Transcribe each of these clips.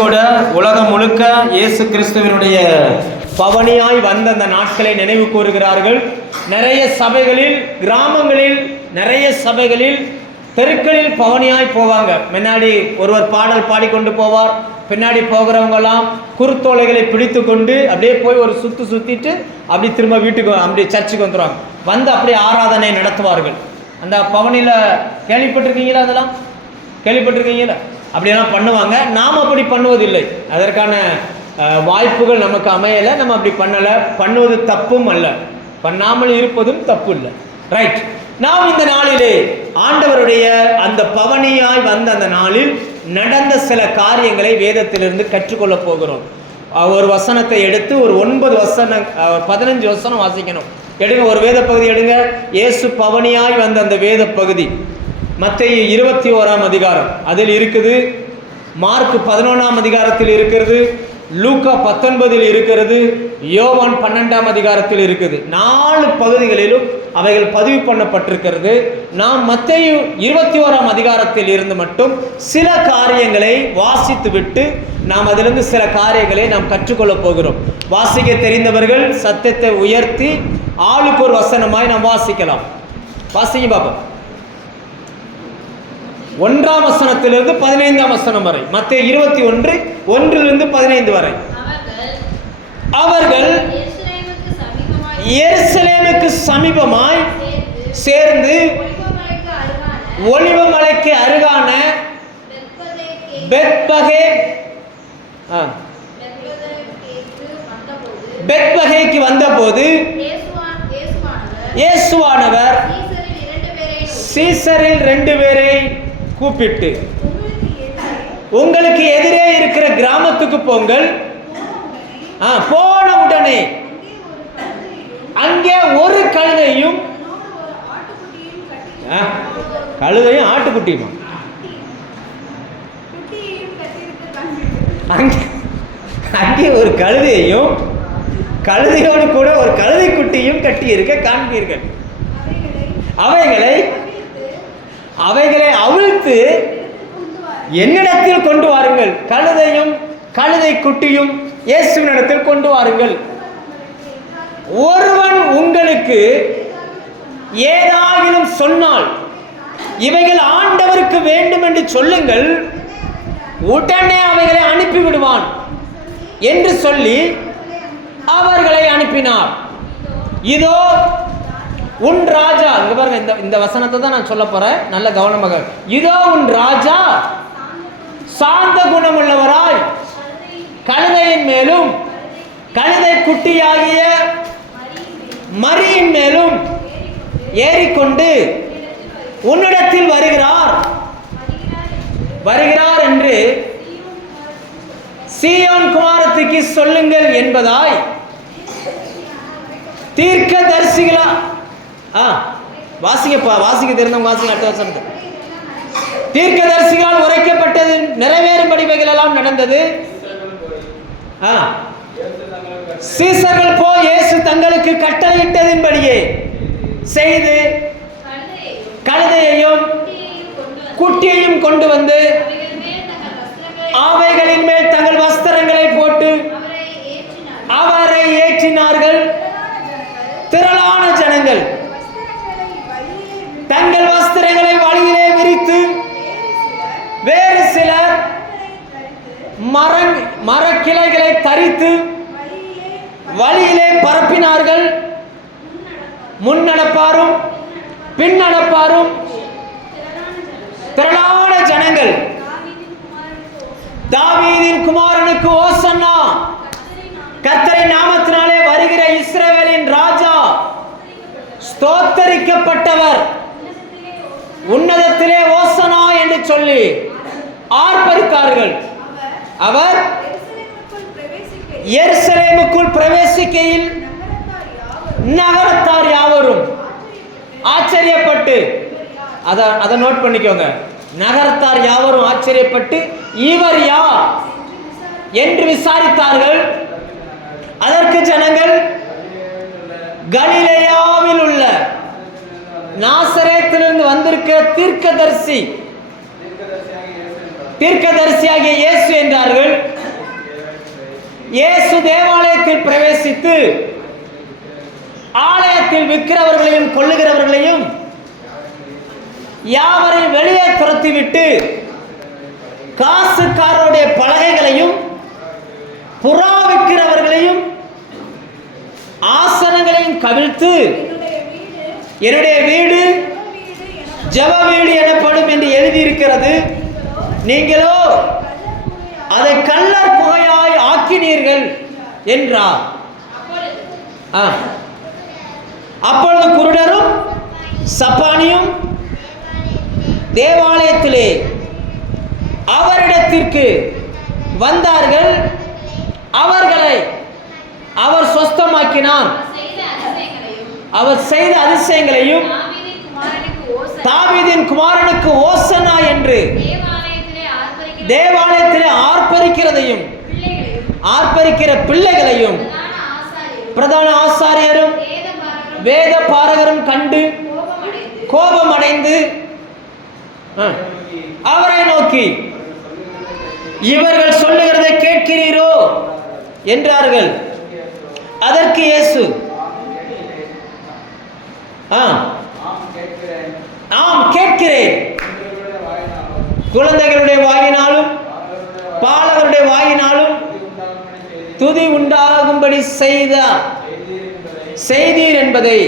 கூட உலகம் முழுக்க இயேசு கிறிஸ்துவினுடைய பவனியாய் வந்த அந்த நாட்களை நினைவு கூறுகிறார்கள். நிறைய சபைகளில், கிராமங்களில், நிறைய சபைகளில், தெருக்களில் பவனியாய் போவாங்க. முன்னாடி ஒருவர் பாடல் பாடிக்கொண்டு போவார், பின்னாடி போகிறவங்கெல்லாம் குருத்தோலைகளை பிடித்து கொண்டு அப்படியே போய் ஒரு சுத்திட்டு அப்படி திரும்ப வீட்டுக்கு அப்படி சர்ச்சுக்கு வந்துடுவாங்க. வந்து அப்படியே ஆராதனை நடத்துவார்கள். அந்த பவனியில் கேள்விப்பட்டிருக்கீங்களா? அதெல்லாம் கேள்விப்பட்டிருக்கீங்களா? அப்படியெல்லாம் பண்ணுவாங்க. நாம் அப்படி பண்ணுவதில்லை. அதற்கான வாய்ப்புகள் நமக்கு அமையலை. நம்ம அப்படி பண்ணலை. பண்ணுவது தப்பும் அல்ல, பண்ணாமல் இருப்பதும் தப்பு இல்லை. ரைட். நாம் இந்த நாளிலே ஆண்டவருடைய அந்த பவனியாய் வந்த அந்த நாளில் நடந்த சில காரியங்களை வேதத்திலிருந்து கற்றுக்கொள்ள போகிறோம். ஒரு வசனத்தை எடுத்து ஒரு 9 வசனம் 15 வசனம் வாசிக்கணும். எடுங்க, ஒரு வேத பகுதி எடுங்க. இயேசு பவனியாய் வந்த அந்த வேத பகுதி மத்தேயு 21ஆம் அதிகாரம் அதில் இருக்குது. மார்க் 11ஆம் அதிகாரத்தில் இருக்கிறது. லூக்கா 19 இருக்கிறது. யோவான் 12ஆம் அதிகாரத்தில் இருக்குது. 4 பகுதிகளிலும் அவைகள் பதிவு பண்ணப்பட்டிருக்கிறது. நாம் மத்தேயு 21ஆம் அதிகாரத்தில் இருந்து மட்டும் சில காரியங்களை வாசித்து விட்டு நாம் அதிலிருந்து சில காரியங்களை நாம் கற்றுக்கொள்ள போகிறோம். வாசிக்க தெரிந்தவர்கள் சத்தத்தை உயர்த்தி ஆளுக்கு ஒரு வசனமாய் நாம் வாசிக்கலாம். வாசிங்க பாப்போம். 1ஆம் வசனத்திலிருந்து 15ஆம் வசனம் வரை. மத்தேயு 21 1லிருந்து 15 வரை. அவர்கள் எருசலேமுக்கு சமீபமாய் சேர்ந்து ஒலிவமலைக்கு அருகான பெத்பகேக்கு வந்தபோது இயேசுவானவர் சீசரில் 2 பேரை கூப்பிட்டு, உங்களுக்கு எதிரே இருக்கிற கிராமத்துக்கு போங்கள். போன உடனே அங்கே ஒரு கழுதையும் ஆட்டுக்குட்டியுமா அங்கே ஒரு கழுதையையும் கழுதையோடு கூட ஒரு கழுதை குட்டியும் கட்டி இருக்க காண்பீர்கள். அவைகளை அவிழ்த்து என்னிடத்தில் கொண்டு வாருங்கள். கழுதையும் கழுதை குட்டியும் இயேசுவினிடத்தில் கொண்டு வாருங்கள். ஒருவன் உங்களுக்கு ஏதாகிலும் சொன்னால் இவைகள் ஆண்டவருக்கு வேண்டும் என்று சொல்லுங்கள், உடனே அவைகளை அனுப்பிவிடுவான் என்று சொல்லி அவர்களை அனுப்பினார். இதோ உன் ராஜா, இங்க பாருங்க, இந்த வசனத்தை தான் நான் சொல்ல போறேன், நல்ல கவனமாக. இதோ உன் ராஜா சாந்த குணமுள்ளவராய் கழுதையின் மேலும் கழுதை குட்டியாகிய மரியின் மேலும் ஏறிக்கொண்டு உன்னிடத்தில் வருகிறார் என்று சீயோன் குமாரத்திற்கு சொல்லுங்கள் என்பதாய் தீர்க்கதரிசிகளா வாசிக்க தெரிந்தவங்க வாசிங்க. அடுத்த வசனத்தை. தீர்க்கதரிசிகளால் உரைக்கப்பட்டது நிறைவேறும்படிவைகள் எல்லாம் நடந்தது. சீசர்கள் போய் இயேசு தங்களுக்கு கட்டளையிட்டதின்படியே செய்து கழுதையையும் குட்டியையும் கொண்டு வந்து அவைகளின் மேல் தங்கள் வஸ்திரங்களை போட்டு அவரை ஏற்றினார்கள். திரளான ஜனங்கள் தங்கள் வஸ்திரங்களை வழியிலே விரித்து, வேறு சிலர் மரக்கிளைகளை தரித்து வழியிலே பரப்பினார்கள். முன்னடப்பாரும் பின்னடப்பாரும் திரளான ஜனங்கள் தாவீதின் குமாரனுக்கு ஓசன்னா, கர்த்தரின் நாமத்தினாலே வருகிற இஸ்ரவேலின் ராஜா ஸ்தோத்தரிக்கப்பட்டவர், உன்னதத்திலே ஓசனா என்று சொல்லி ஆர்ப்பரித்தார்கள். அவர் எருசலேமுக்குள் பிரவேசிக்கையில் நகரத்தார் யாவரும் ஆச்சரியப்பட்டு, அதை நோட் பண்ணிக்கோங்க, நகரத்தார் யாவரும் ஆச்சரியப்பட்டு இவர் யார் என்று விசாரித்தார்கள். அதற்கு ஜனங்கள், கலிலேயாவில் உள்ள நாசரேத்திலிருந்து வந்திருக்கிற தீர்க்கதரிசியாகிய இயேசு என்றார்கள். இயேசு தேவாலயத்தில் பிரவேசித்து ஆலயத்தில் விற்கிறவர்களையும் கொள்ளுகிறவர்களையும் யாவரையும் வெளியே துரத்திவிட்டு காசுக்காரருடைய பலகைகளையும் புறா விற்கிறவர்களையும் ஆசனங்களையும் கவிழ்த்து என்னுடைய வீடு ஜெப வீடு எனப்படும் என்று எழுதியிருக்கிறது, நீங்களோ அதை கள்ளர் குகையாய் ஆக்கினீர்கள் என்றார். அப்பொழுது குருடரும் சப்பானியும் தேவாலயத்திலே அவரிடத்திற்கு வந்தார்கள். அவர்களை அவர் சொஸ்தமாக்கினார். அவர் செய்த அதிசயங்களையும் தாவீதின் குமாரனுக்கு ஓசனா என்று தேவாலயத்திலே ஆர்ப்பரிக்கிறதையும் ஆர்ப்பரிக்கிற பிள்ளைகளையும் பிரதான ஆசாரியரும் வேத பாரகரும் கண்டு கோபமடைந்து அவரை நோக்கி, இவர்கள் சொல்லுகிறதை கேட்கிறீரோ என்றார்கள். அதற்கு இயேசு, ஆம் கேட்கிறேன், குழந்தைகளுடைய வாயினாலும் பாலகருடைய வாயினாலும் துதி உண்டாகும்படி செய்தீர் என்பதை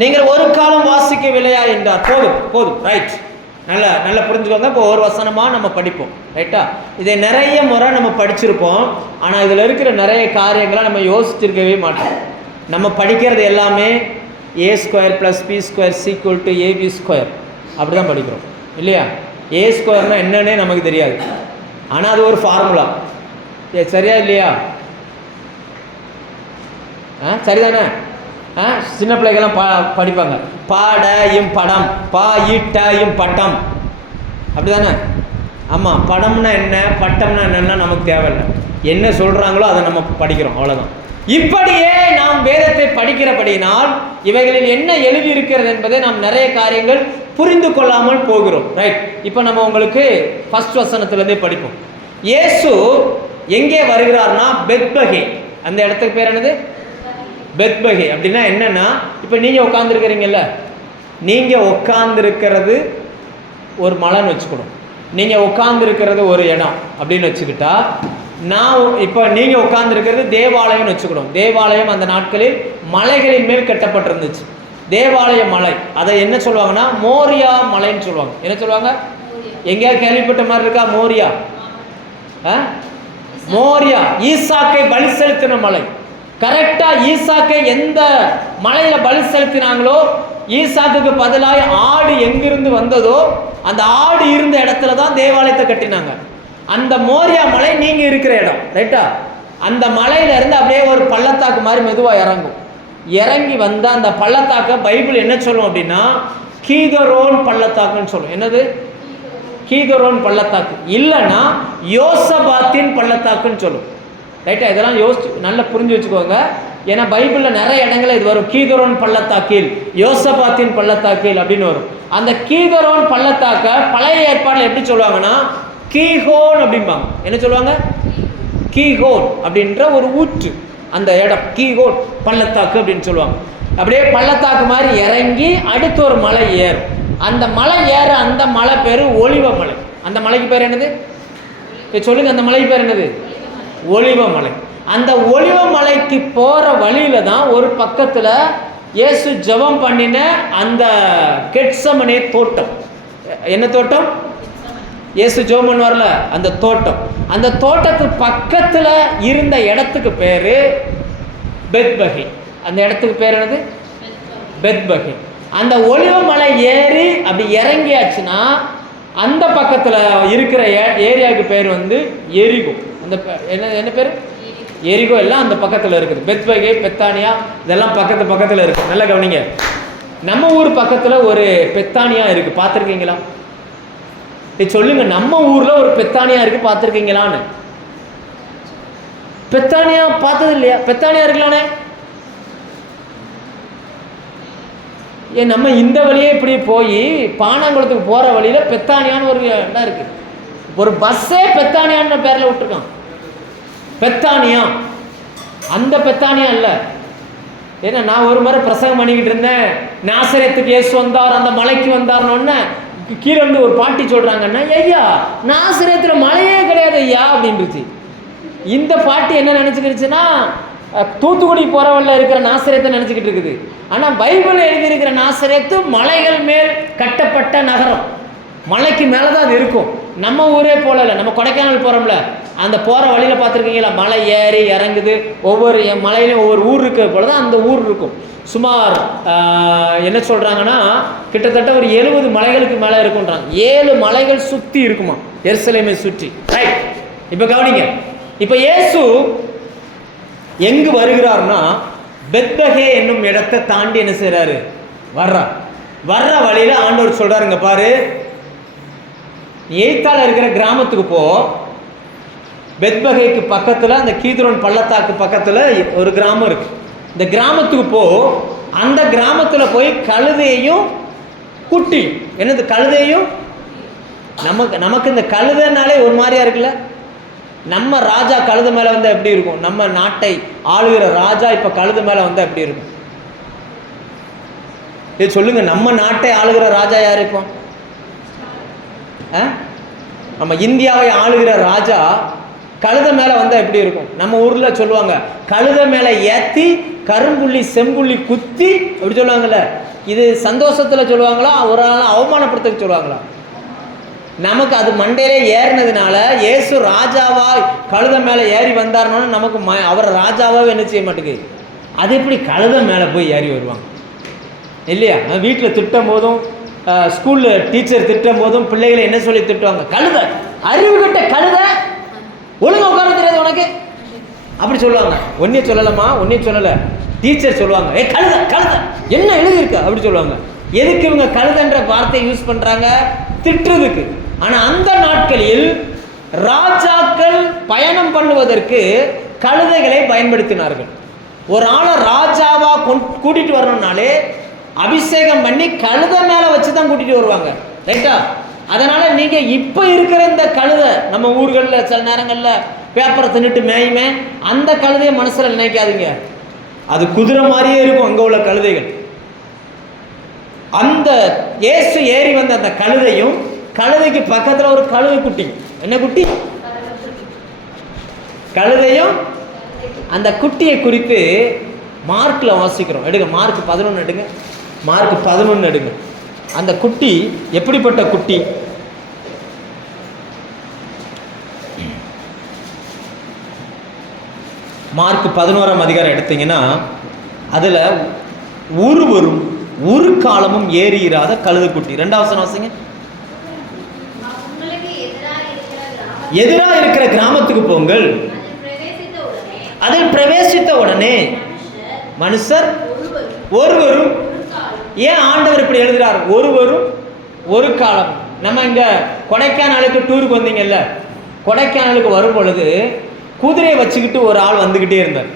நீங்கள் ஒரு காலம் வாசிக்கவில்லையா என்றார். போதும் போதும், ரைட், நல்லா புரிஞ்சுக்கோங்க. இப்போ ஒரு வசனமாக நம்ம படிப்போம், ரைட்டா? இதை நிறைய முறை நம்ம படிச்சிருப்போம், ஆனால் இதில் இருக்கிற நிறைய காரியங்களை நம்ம யோசிச்சிருக்கவே மாட்டோம். நம்ம படிக்கிறது எல்லாமே a² + b² = ab², அப்படி தான் படிக்கிறோம் இல்லையா? a² என்னன்னே நமக்கு தெரியாது, ஆனால் அது ஒரு ஃபார்முலா. சரியா இல்லையா? சரிதானே? சின்ன பிள்ளைகள்லாம் படிப்பாங்க, பாடையும் படம், ஈட்டையும் பட்டம், அப்படி தானே? ஆமாம், படம்னா என்ன பட்டம்னா என்னன்னா நமக்கு தேவையில்லை, என்ன சொல்கிறாங்களோ அதை நம்ம படிக்கிறோம், அவ்வளோதான். இப்படியே நாம் வேதத்தை படிக்கிறபடினால் இவைகளில் என்ன எழுதியிருக்கிறது என்பதை நாம் நிறைய காரியங்கள் புரிந்து கொள்ளாமல் போகிறோம், ரைட்? இப்போ நம்ம உங்களுக்கு ஃபர்ஸ்ட் வசனத்திலேருந்தே படிப்போம். இயேசு எங்கே வருகிறார்னா பெத்பகே. அந்த இடத்துக்கு பேர் என்னது? பெத்பகே. அப்படின்னா என்னன்னா, இப்போ நீங்கள் உட்காந்துருக்கிறீங்கல்ல, நீங்கள் உட்காந்துருக்கிறது ஒரு மலைன்னு வச்சுக்கணும், நீங்கள் உட்காந்துருக்கிறது ஒரு இடம் அப்படின்னு வச்சுக்கிட்டா, நான் இப்போ நீங்கள் உட்காந்துருக்கிறது தேவாலயம்னு வச்சுக்கணும். தேவாலயம் அந்த நாட்களில் மலைகளின் மேல் கட்டப்பட்டிருந்துச்சு. தேவாலய மலை, அதை என்ன சொல்லுவாங்கன்னா மோரியா மலைன்னு சொல்லுவாங்க. என்ன சொல்லுவாங்க? எங்கேயாவது கேள்விப்பட்ட மாதிரி இருக்கா? மோரியா, மோரியா ஈசாக்கை பலி செலுத்தின மலை. கரெக்டா ஈசாக்கை எந்த மலையில பலி செலுத்தினாங்களோ, ஈசாக்குக்கு பதிலாக ஆடு எங்கிருந்து வந்ததோ அந்த ஆடு இருந்த இடத்துல தான் தேவாலயத்தை கட்டினாங்க. அந்த மோரியா மலை நீங்க இருக்கிற இடம், ரைட்டா? அந்த மலையில இருந்து அப்படியே ஒரு பள்ளத்தாக்கு மாதிரி மெதுவா இறங்கும். இறங்கி வந்த அந்த பள்ளத்தாக்க பைபிள் என்ன சொல்லும் அப்படின்னா கீதரோன் பள்ளத்தாக்குன்னு சொல்லும். என்னது? கீதரோன் பள்ளத்தாக்கு, இல்லைன்னா யோசபாத்தின் பள்ளத்தாக்குன்னு சொல்லும், ரைட்டா? இதெல்லாம் யோசிச்சு நல்லா புரிஞ்சு வச்சுக்கோங்க. ஏன்னா பைபிளில் நிறைய இடங்களில் இது வரும், கீதரோன் பள்ளத்தாக்கில், யோசபாத்தின் பள்ளத்தாக்கில் அப்படின்னு வரும். அந்த கீதரோன் பள்ளத்தாக்க பழைய ஏற்பாட்டில் எப்படி சொல்லுவாங்கன்னா கீஹோன் அப்படிம்பாங்க. என்ன சொல்லுவாங்க? கீஹோன் அப்படின்ற ஒரு ஊற்று, அந்த இடம் கீஹோன் பள்ளத்தாக்கு அப்படின்னு சொல்லுவாங்க. அப்படியே பள்ளத்தாக்கு மாதிரி இறங்கி அடுத்து ஒரு மலை ஏறும். அந்த மலை ஏற அந்த மலை பேர் ஒலிவ மலை. அந்த மலைக்கு பேர் என்னது? சொல்லுங்க, அந்த மலைக்கு பேர் என்னது? ஒலிவ மலை. அந்த ஒலிவ மலைக்கு போற வழியில தான் ஒரு பக்கத்துல இயேசு ஜெபம் பண்ணின அந்த கெத்சமனே தோட்டம். என்ன தோட்டம்? இயேசு ஜெபம் பண்ணுவார்ல அந்த தோட்டம். அந்த தோட்டத்துக்கு பக்கத்துல இருந்த இடத்துக்கு பேரு பெத்பகே. அந்த இடத்துக்கு பேர் என்னது? பெத்பகே. அந்த ஒலிவ மலை ஏறி அப்படி இறங்கியாச்சுன்னா அந்த பக்கத்துல இருக்கிற ஏரியாவுக்கு பேர் வந்து எரிகோ. அந்த என்ன பேர்? எரிகோ. எல்லாம் அந்த பக்கத்தில் இருக்குது. பெத்பகே, பெத்தானியா இதெல்லாம் பக்கத்தில் இருக்குது. நல்லா கவனிங்க. நம்ம ஊர் பக்கத்தில் ஒரு பெத்தானியா இருக்குது, பார்த்துருக்கீங்களா? சொல்லுங்க, நம்ம ஊரில் ஒரு பெத்தானியா இருக்குது, பார்த்துருக்கீங்களான்னு? பெத்தானியா பார்த்தது இல்லையா? பெத்தானியா இருக்கலானே. ஏன் நம்ம இந்த வழியே இப்படி போய் பானாங்குளத்துக்கு போகிற வழியில் பெத்தானியான்னு ஒரு இடம் இருக்குது. ஒரு பஸ்ஸே பெத்தானியான்னு பேரில் விட்டுருக்கான். பெத்தானியா, அந்த பெத்தானியா இல்லை. ஏன்னா நான் ஒரு முறை பிரசங்கம் பண்ணிக்கிட்டு இருந்தேன், நாசரேத்துக்கு இயேசு வந்தார், அந்த மலைக்கு வந்தார்னு கீழே இருந்து ஒரு பாட்டி சொல்றாங்கன்னா, ஐயா நாசரேத்துல மலையே கிடையாது ஐயா அப்படின்னுச்சு. இந்த பாட்டி என்ன நினைச்சுக்கிடுச்சுன்னா தூத்துக்குடி போறவல்ல இருக்கிற நாசரேத்தை நினைச்சுக்கிட்டு இருக்குது. ஆனா பைபிள் எழுதியிருக்கிற நாசரேத்து மலைகள் மேல் கட்டப்பட்ட நகரம், மலைக்கு மேலதான் அது இருக்கும். நம்ம ஊரே போல இல்லை, நம்ம கொடைக்கானல் போறோம்ல, அந்த போற வழியில பார்த்துருக்கீங்களா, மலை ஏறி இறங்குது, ஒவ்வொரு மலையிலும் ஒவ்வொரு ஊர் இருக்கிற போலதான் அந்த ஊர் இருக்கும். சுமார் என்ன சொல்றாங்கன்னா கிட்டத்தட்ட ஒரு 70 மலைகளுக்கு மேலே இருக்குன்றாங்க. 7 மலைகள் சுத்தி இருக்குமா எருசலேமை சுற்றி. ரைட், இப்ப கவனிங்க. இப்ப இயேசு எங்கு வருகிறார்னா பெத்லகே என்னும் இடத்தை தாண்டி என்ன செய்யறாரு, வர்ற வழியில ஆண்டவர் சொல்றாருங்க, பாரு எய்த்தால இருக்கிற கிராமத்துக்கு போ, பெத்லகேக்கு பக்கத்துல அந்த கீதுரோன் பள்ளத்தாக்கு பக்கத்துல ஒரு கிராமம் இருக்கு, இந்த கிராமத்துக்கு போ, அந்த கிராமத்துல போய் கழுதையும் குட்டி, என்னது கழுதையும், நமக்கு இந்த கழுதைனாலே ஒரு மாதிரியா இருக்குல்ல, நம்ம ராஜா கழுத மேல வந்தா எப்படி இருக்கும், நம்ம நாட்டை ஆளுகிற ராஜா இப்ப கழுத மேல வந்தா எப்படி இருக்கும், இது சொல்லுங்க. நம்ம நாட்டை ஆளுகிற ராஜா யாரு இப்போ? நம்ம இந்தியாவை ஆளுகிற ராஜா கழுத மேல வந்தா எப்படி இருக்கும்? நம்ம ஊர்ல சொல்லுவாங்க, கழுத மேல ஏத்தி கரும்புள்ளி செம்புள்ளி குத்தி அப்படி சொல்லுவாங்கல்ல. இது சந்தோஷத்துல சொல்லுவாங்களா, ஒரு ஆள் அவமானப்படுத்த சொல்லுவாங்களா? நமக்கு அது மண்டையிலே ஏறினதுனால இயேசு ராஜாவா கழுத மேலே ஏறி வந்தார்னு நமக்கு அவரை ராஜாவாக என்ன செய்ய மாட்டேங்குது. அது எப்படி கழுத மேலே போய் ஏறி வருவாங்க இல்லையா? வீட்டில் திட்டும் போதும் ஸ்கூலில் டீச்சர் திட்டும் போதும் பிள்ளைகளை என்ன சொல்லி திட்டுவாங்க, கழுத, அறிவு கட்ட கழுத, ஒழுங்கா உட்கார தெரியாது உனக்கு அப்படி சொல்லுவாங்க. ஒன்னே சொல்லலாமா, ஒன்னே சொல்லலை, டீச்சர் சொல்லுவாங்க, ஏ கழுத கழுத என்ன எழுதியிருக்க அப்படி சொல்லுவாங்க. எதுக்கு இவங்க கழுதன்ற வார்த்தையை யூஸ் பண்றாங்க? திட்டுறதுக்கு. ஆனா அந்த நாட்களில் ராஜாக்கள் பயணம் பண்ணுவதற்கு கழுதைகளை பயன்படுத்தினார்கள். ஒரு ஆளை ராஜாவா கூட்டிட்டு வரணும்னாலே அபிஷேகம் பண்ணி கழுத மேல வச்சுதான் கூட்டிட்டு வருவாங்க, ரைட்டா? அதனால நீங்க இப்ப இருக்கிற இந்த கழுதை நம்ம ஊர்கள்ல சில நேரங்கள்ல பேப்பரை தின்னுட்டு மேயுமே, அந்த கழுதையை மனசுல நினைக்காதீங்க, அது குதிரை மாதிரியே இருக்கும் அங்க உள்ள கழுதைகள். அந்த இயேசு ஏறி வந்த அந்த கழுதையும், கழுதைக்கு பக்கத்துல ஒரு கழுதை குட்டி, என்ன குட்டி, கழுதையும் அந்த குட்டியை குறித்து மார்க்ல வாசிக்கிறோம். எடுங்க, மார்க் 11 எடுங்க, மார்க் 11 எடுங்க. அந்த குட்டி எப்படிப்பட்ட குட்டி? மார்க் 11ஆம் அதிகாரம் எடுத்தீங்கன்னா அதுல ஒருவரும் ஒரு காலமும் ஏறியிராத கழுதைக்குட்டி. 2வது வசனம் வாசிங்க. எதிராக இருக்கிற கிராமத்துக்கு போங்கள், அதில் பிரவேசித்த உடனே மனுஷர் ஒருவரும். ஏன் ஆண்டவர் இப்படி எழுதுறார்? ஒருவரும் ஒரு காலம். நம்ம இங்க கொடைக்கானலுக்கு டூருக்கு வந்தீங்கல்ல, கொடைக்கானலுக்கு வரும் பொழுது குதிரையை வச்சுக்கிட்டு ஒரு ஆள் வந்துகிட்டே இருந்தார்.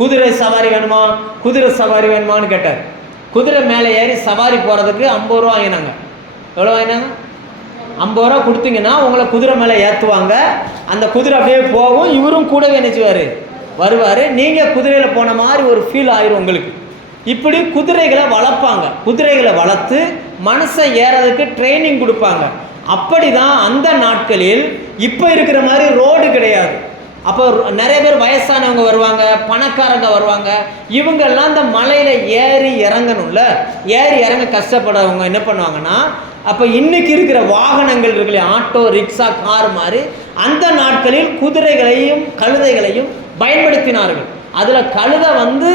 குதிரை சவாரி வேணுமா, குதிரை சவாரி வேணுமான்னு கேட்டார். குதிரை மேலே ஏறி சவாரி போகிறதுக்கு 50 ரூபா வாங்கினாங்க. எவ்வளோ வாங்கினாங்க? 50 ரூபா கொடுத்தீங்கன்னா உங்களை குதிரை மேலே ஏற்றுவாங்க. அந்த குதிரை அப்படியே போகும், இவரும் கூடவே நினைச்சுவார் வருவார். நீங்கள் குதிரையில் போன மாதிரி ஒரு ஃபீல் ஆயிரும் உங்களுக்கு. இப்படி குதிரைகளை வளர்ப்பாங்க, குதிரைகளை வளர்த்து மனுஷன் ஏறதுக்கு ட்ரைனிங் கொடுப்பாங்க. அப்படி தான் அந்த நாட்களில் இப்போ இருக்கிற மாதிரி ரோடு கிடையாது. அப்போ நிறைய பேர் வயசானவங்க வருவாங்க, பணக்காரங்க வருவாங்க. இவங்கெல்லாம் இந்த மலையில் ஏறி இறங்கணும்ல, ஏறி இறங்க கஷ்டப்படுறவங்க என்ன பண்ணுவாங்கன்னா, அப்போ இன்னைக்கு இருக்கிற வாகனங்கள் இருக்குல்ல, ஆட்டோ, ரிக்ஷா, கார் மாதிரி, அந்த நாட்களில் குதிரைகளையும் கழுதைகளையும் பயன்படுத்தினார்கள். அதில் கழுதை வந்து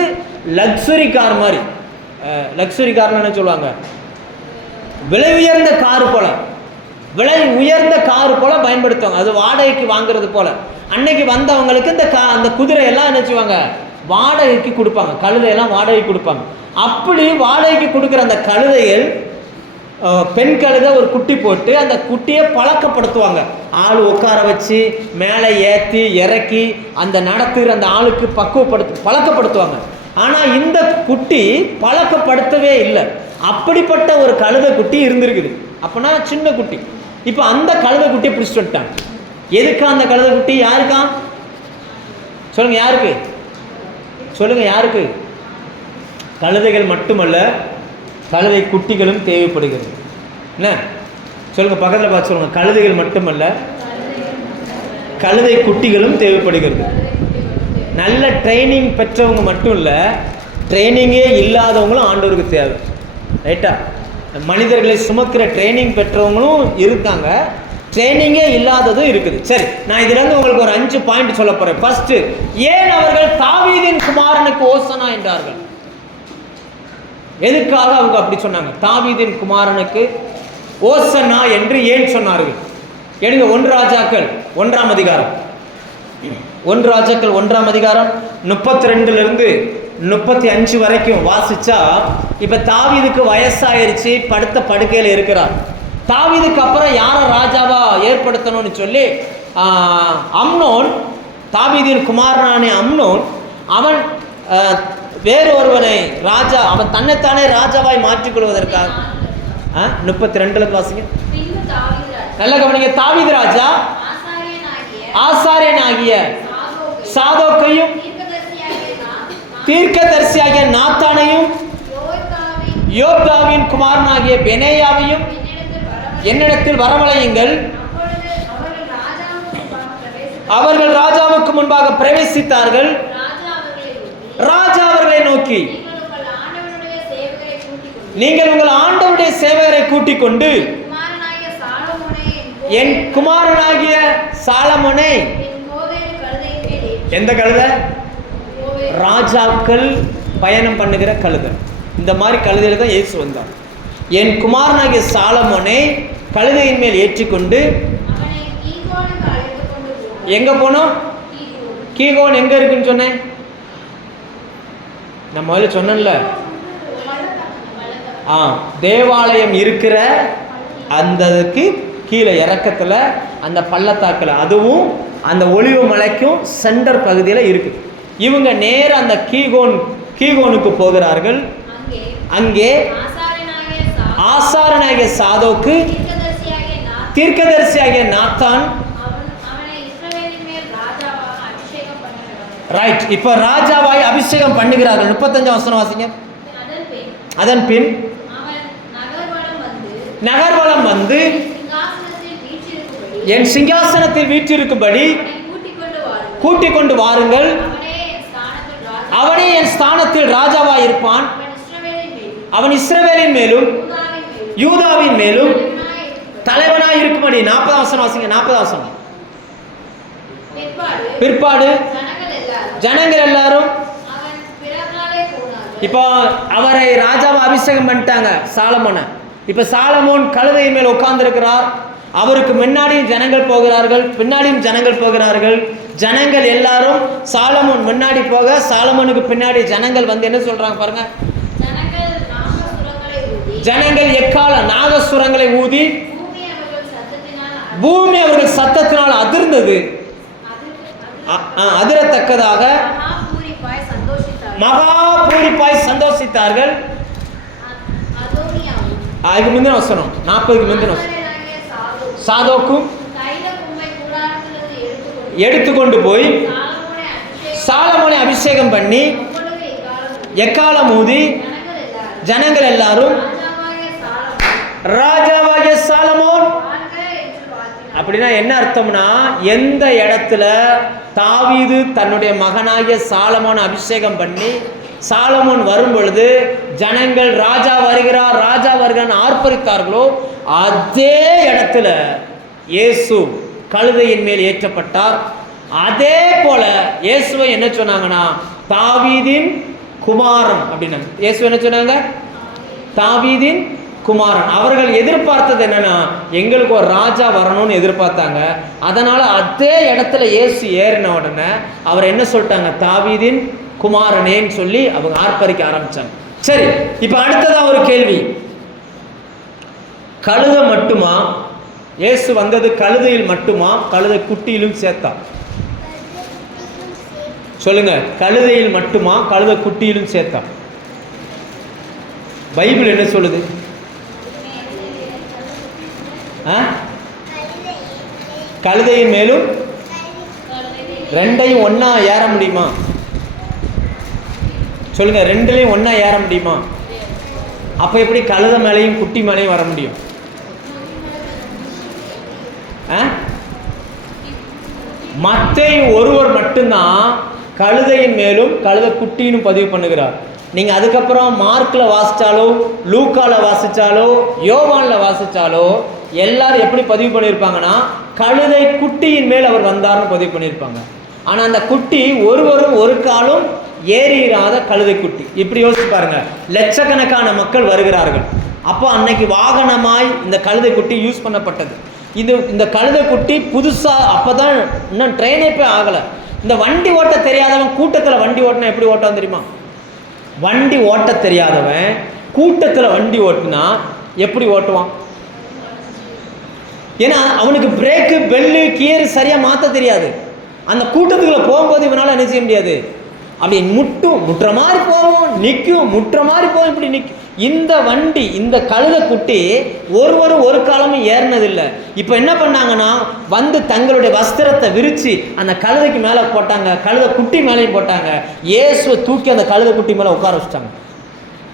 லக்ஸுரி கார் மாதிரி, லக்ஸுரி கார்னு என்ன சொல்லுவாங்க, விலை உயர்ந்த காரு போல, விலை உயர்ந்த காரு போல பயன்படுத்துவாங்க. அது வாடகைக்கு வாங்குறது போல. அன்னைக்கு வந்தவங்களுக்கு அந்த குதிரையெல்லாம் என்ன செய்வாங்க, வாடகைக்கு கொடுப்பாங்க, கழுதையெல்லாம் வாடகைக்கு கொடுப்பாங்க. அப்படி வாடகைக்கு கொடுக்குற அந்த கழுதைகள், பெண் கழுதை ஒரு குட்டி போட்டு அந்த குட்டியை பழக்கப்படுத்துவாங்க. ஆள் உட்கார வச்சு மேலே ஏற்றி இறக்கி அந்த நடத்துகிற அந்த ஆளுக்கு பழக்கப்படுத்துவாங்க. ஆனால் இந்த குட்டி பழக்கப்படுத்தவே இல்லை. அப்படிப்பட்ட ஒரு கழுதை குட்டி இருந்திருக்குது. அப்போனா சின்ன குட்டி. இப்போ அந்த கழுதை குட்டியை பிடிச்சிட்டு வந்துட்டாங்க. எதுக்கா அந்த கழுதை குட்டி? யாருக்கா? சொல்லுங்க யாருக்கு? சொல்லுங்க யாருக்கு? கழுதைகள் மட்டுமல்ல, கழுதை குட்டிகளும் தேவைப்படுகிறது. என்ன சொல்லுங்க, பக்கத்தில் பார்த்து சொல்லுங்க. கழுதைகள் மட்டுமல்ல, கழுதை குட்டிகளும் தேவைப்படுகிறது. நல்ல ட்ரைனிங் பெற்றவங்க மட்டும் இல்லை, ட்ரைனிங்கே இல்லாதவங்களும் ஆண்டவருக்கு தேவை. ரைட்டா? மனிதர்களை சுமக்கிற ட்ரைனிங் பெற்றவங்களும் இருக்காங்க, ட்ரைனிங்கே இல்லாததும் இருக்குது. சரி, நான் இதுலேருந்து உங்களுக்கு ஒரு 5 பாயிண்ட் சொல்ல போகிறேன். ஃபர்ஸ்ட், ஏன் அவர்கள் தாவீதின் குமாரனுக்கு ஓசனா என்றார்கள்? எதுக்காக அவங்க அப்படி சொன்னாங்க? தாவீதின் குமாரனுக்கு ஓசனா என்று ஏன் சொன்னார்கள்? எடுங்க 1 ராஜாக்கள் 1ஆம் அதிகாரம். 1 ராஜாக்கள் 1ஆம் அதிகாரம் 32லிருந்து 35 வரைக்கும் வாசிச்சா, இப்ப தாவீதுக்கு வயசாயிருச்சு, படுத்த படுக்கையில் இருக்கிறார். தாவீதுக்கு அப்புறம் யாரை ராஜாவா ஏற்படுத்தணும்னு சொல்லி அம்னோன், தாவீதின் குமாரனான அம்னோன், அவன் வேறு ஒருவனை ராஜா, அவன் தன்னைத்தானே ராஜாவாய் மாற்றிக்கொள்வதற்காக 32 வாசிங்க. நல்ல கவனிங்க. தாவீது ராஜா ஆசாரியனாகிய சாதோக்கையும் தீர்க்கதரிசியாகிய நாத்தானையும் யோப்தாவின் குமாரனாகிய பெனேயாவையும் என்னிடத்தில் வரவழையுங்கள். அவர்கள் ராஜாவுக்கு முன்பாக பிரவேசித்தார்கள். ராஜா அவர்களை நோக்கி, நீங்கள் உங்கள் ஆண்டவருடைய சேவகரை கூட்டிக் கொண்டு என் குமாரனாகிய சாலமோனை, எந்த கழுதை? ராஜாக்கள் பயணம் பண்ணுகிற கழுதை. இந்த மாதிரி கழுதையில தான் இயேசு வந்தார். என் குமாரனாகிய சாலமோனை கழுதையின் மேல் ஏற்றிக்கொண்டு எங்க போனோம்? கீகோன் எங்க இருக்குன்னு சொன்னேன், நான் முதல்ல சொன்னேன்ல. தேவாலயம் இருக்கிற அந்ததுக்கு கீழே இறக்கத்தில், அந்த பள்ளத்தாக்கில், அதுவும் அந்த ஒலிவ மலைக்கும் சென்டர் பகுதியில் இருக்கு. இவங்க நேர அந்த கீகோனுக்கு போகிறார்கள். அங்கே ஆசாரனாகிய சாதோக்கு, தீர்க்கதரிசியாகிய நாத்தான், ரைட், இப்ப ராஜாவாய் அபிஷேகம் பண்ணுகிறார்கள். 35 வசனம் வாசிங்க. அதன் பின் நகர்வலம் வந்து என் சிங்காசனத்தில் வீற்றிருக்கும்படி கூட்டிக் கொண்டு வாருங்கள். அவனே என் ஸ்தானத்தில் ராஜாவாய் இருப்பான். அவன் இஸ்ரவேலின் மேலும் யூதாவின் மேலும் தலைவனாய் இருக்கும்படி. 40 வசனம் வாசிங்க. 40 வசனம். பிற்பாடு ஜனங்கள் எல்லாரும் இப்போ அவரை ராஜாவை அபிஷேகம் பண்ணிட்டாங்க, சாலமோனை. இப்ப சாலமோன் கழுதையின் மேல் உட்கார்ந்து இருக்கிறார். அவருக்கு முன்னாடியும் ஜனங்கள் போகிறார்கள், பின்னாடியும் ஜனங்கள் போகிறார்கள். ஜனங்கள் எல்லாரும் சாலமோன் முன்னாடி போக, சாலமோனுக்கு பின்னாடி ஜனங்கள் வந்து என்ன சொல்றாங்க பாருங்க. ஜனங்கள் எக்கால நாகசுரங்களை ஊதி, பூமி அவர்கள் சத்தத்தினால் அதிர்ந்தது. அதிரத்தக்கதாக மகா பூரிப்பாய் சந்தோஷித்தார்கள். அதுக்கு முந்தின வசனம் 40க்கு முந்தின வசனம். சாதோக்கும் எடுத்துக்கொண்டு போய் சாலமோனை அபிஷேகம் பண்ணி எக்காலம் ஊதி ஜனங்கள் எல்லாரும் ராஜாவாகிய சாலமோன். அப்படின்னா என்ன அர்த்தம்னா, எந்த இடத்துல தாவீது தன்னுடைய மகனாகிய சாலமோன் அபிஷேகம் பண்ணி சாலமோன் வரும் பொழுது ஜனங்கள் ராஜா வருகிறார் ராஜா வருகிறார் ஆர்ப்பரித்தார்களோ, அதே இடத்துல இயேசு கழுதையின் மேல் ஏற்றப்பட்டார். அதே போல இயேசுவை என்ன சொன்னாங்கன்னா, தாவீதின் குமாரன் அப்படின்னாங்க. இயேசு என்ன சொன்னாங்க? தாவீதின் குமாரன். அவர்கள் எதிர்பார்த்தது என்னன்னா, எங்களுக்கு ஒரு ராஜா வரணும்னு எதிர்பார்த்தாங்க. அதனால அதே இடத்துல இயேசு ஏறின உடனே அவர் என்ன சொல்லிட்டாங்க? தாவீதின் குமாரனேன்னு சொல்லி அவங்க ஆர்ப்பரிக்க ஆரம்பிச்சாங்க. சரி, இப்ப அடுத்ததா ஒரு கேள்வி. கழுதை மட்டுமா? இயேசு வந்தது கழுதையில் மட்டுமா, கழுதை குட்டியிலும் சேர்த்தா? சொல்லுங்க, கழுதையில் மட்டுமா, கழுதை குட்டியிலும் சேர்த்தா? பைபிள் என்ன சொல்லுது? கழுதையின் மேலும் ரெண்டையும் ஒண்ணா ஏற முடியுமா? சொல்லுங்க, ரெண்டுலையும் ஒண்ணா ஏற முடியுமா? அப்ப எப்படி கழுத மேலையும் குட்டி மேலையும் வர முடியும்? மத்தேயு ஒருவர் மட்டும்தான் கழுதையின் மேலும் கழுத குட்டின்னு பதிவு பண்ணுகிறார். நீங்க அதுக்கப்புறம் மார்க்ல வாசிச்சாலோ, லூக்கால வாசிச்சாலோ, யோவான்ல வாசிச்சாலோ எல்லாரும் எப்படி பதிவு பண்ணியிருப்பாங்கன்னா கழுதை குட்டியின் மேல் அவர் வந்தார்னு பதிவு பண்ணியிருப்பாங்க. ஆனா அந்த குட்டி ஒருவரும் ஒரு காலும் ஏறிடாத கழுதை குட்டி. இப்படி யோசிச்சு பாருங்க, லட்சக்கணக்கான மக்கள் வருகிறார்கள். அப்போ அன்னைக்கு வாகனமாய் இந்த கழுதை குட்டி யூஸ் பண்ணப்பட்டது. இந்த கழுதை குட்டி புதுசா அப்பதான் இன்னும் ட்ரெயினே போய் ஆகலை. இந்த வண்டி ஓட்ட தெரியாதவன் கூட்டத்தில் வண்டி ஓட்டினா எப்படி ஓட்டான் தெரியுமா? வண்டி ஓட்ட தெரியாதவன் கூட்டத்தில் வண்டி ஓட்டினா எப்படி ஓட்டுவான்? ஏன்னா அவனுக்கு பிரேக்கு, பெல்லு, கியர் சரியா மாற்ற தெரியாது. அந்த கூட்டத்துக்குள்ள போகும்போது இவனால என்ன செய்ய முடியாது. அப்படி முட்டுற மாதிரி போவோம், நிற்கும், முட்டுற மாதிரி போவோம், இப்படி நிற்கும். இந்த வண்டி, இந்த கழுதை குட்டி ஒருவரும் ஒரு காலமும் ஏறினதில்லை. இப்போ என்ன பண்ணாங்கன்னா வந்து தங்களுடைய வஸ்திரத்தை விரித்து அந்த கழுதைக்கு மேலே போட்டாங்க, கழுதை குட்டி மேலேயும் போட்டாங்க. இயேசுவை தூக்கி அந்த கழுதை குட்டி மேலே உட்கார வச்சிட்டாங்க.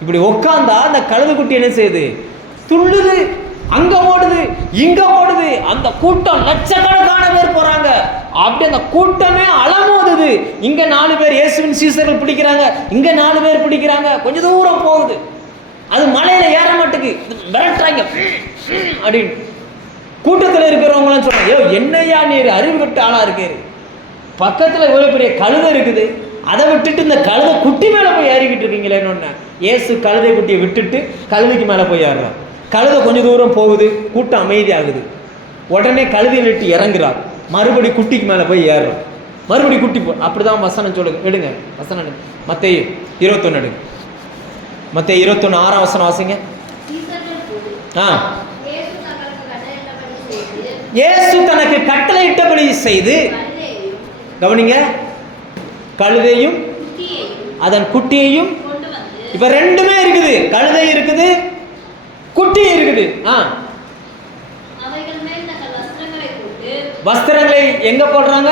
இப்படி உட்காந்தா அந்த கழுதை குட்டி என்ன செய்யுது? துள்ளுது, அங்க ஓடுது, இங்க ஓடுது. அந்த கூட்டம் லட்சக்கணக்கான பேர் போறாங்க. அப்படி அந்த கூட்டமே அலமோதுது. இங்க 4 பேர் இயேசுவின் சீசர்கள் பிடிக்கிறாங்க, இங்க 4 பேர் பிடிக்கிறாங்க. கொஞ்ச தூரம் போகுது, அது மலையில ஏற மாட்டுக்கு, மிரட்டுறாங்க அப்படின்னு. கூட்டத்தில் இருக்கிறவங்களாம் சொல்றாங்க, என்னையா நீர் அறிவு கட்ட ஆளா இருக்காரு, பக்கத்துல இவ்வளவு பெரிய கழுதை இருக்குது, அதை விட்டுட்டு இந்த கழுதை குட்டி மேல போய் ஏறிக்கிட்டு இருக்கீங்களேன்னு. இயேசு கழுதை குட்டியை விட்டுட்டு கழுதைக்கு மேல போய் ஏறுறார். கழுதை கொஞ்சம் தூரம் போகுது, கூட்டம் அமைதியாகுது. உடனே கழுதையில் விட்டு இறங்குறார், மறுபடி குட்டிக்கு மேலே போய் ஏறுறார். மறுபடி குட்டி அப்படிதான் வசனம் சொல்லுங்க. எடுங்க வசனம், மத்தேயு 21 எடுங்க. மத்தேயு 21 6ஆம் வசனம் வாசிங்க. இயேசு தனக்கு கட்டளையிட்டபடி செய்து, கவனிங்க, கழுதையும் அதன் குட்டியையும், இப்ப ரெண்டுமே இருக்குது, கழுதை இருக்குது, குட்டி இருக்குது. வஸ்திரங்களை எங்க போடுறாங்க?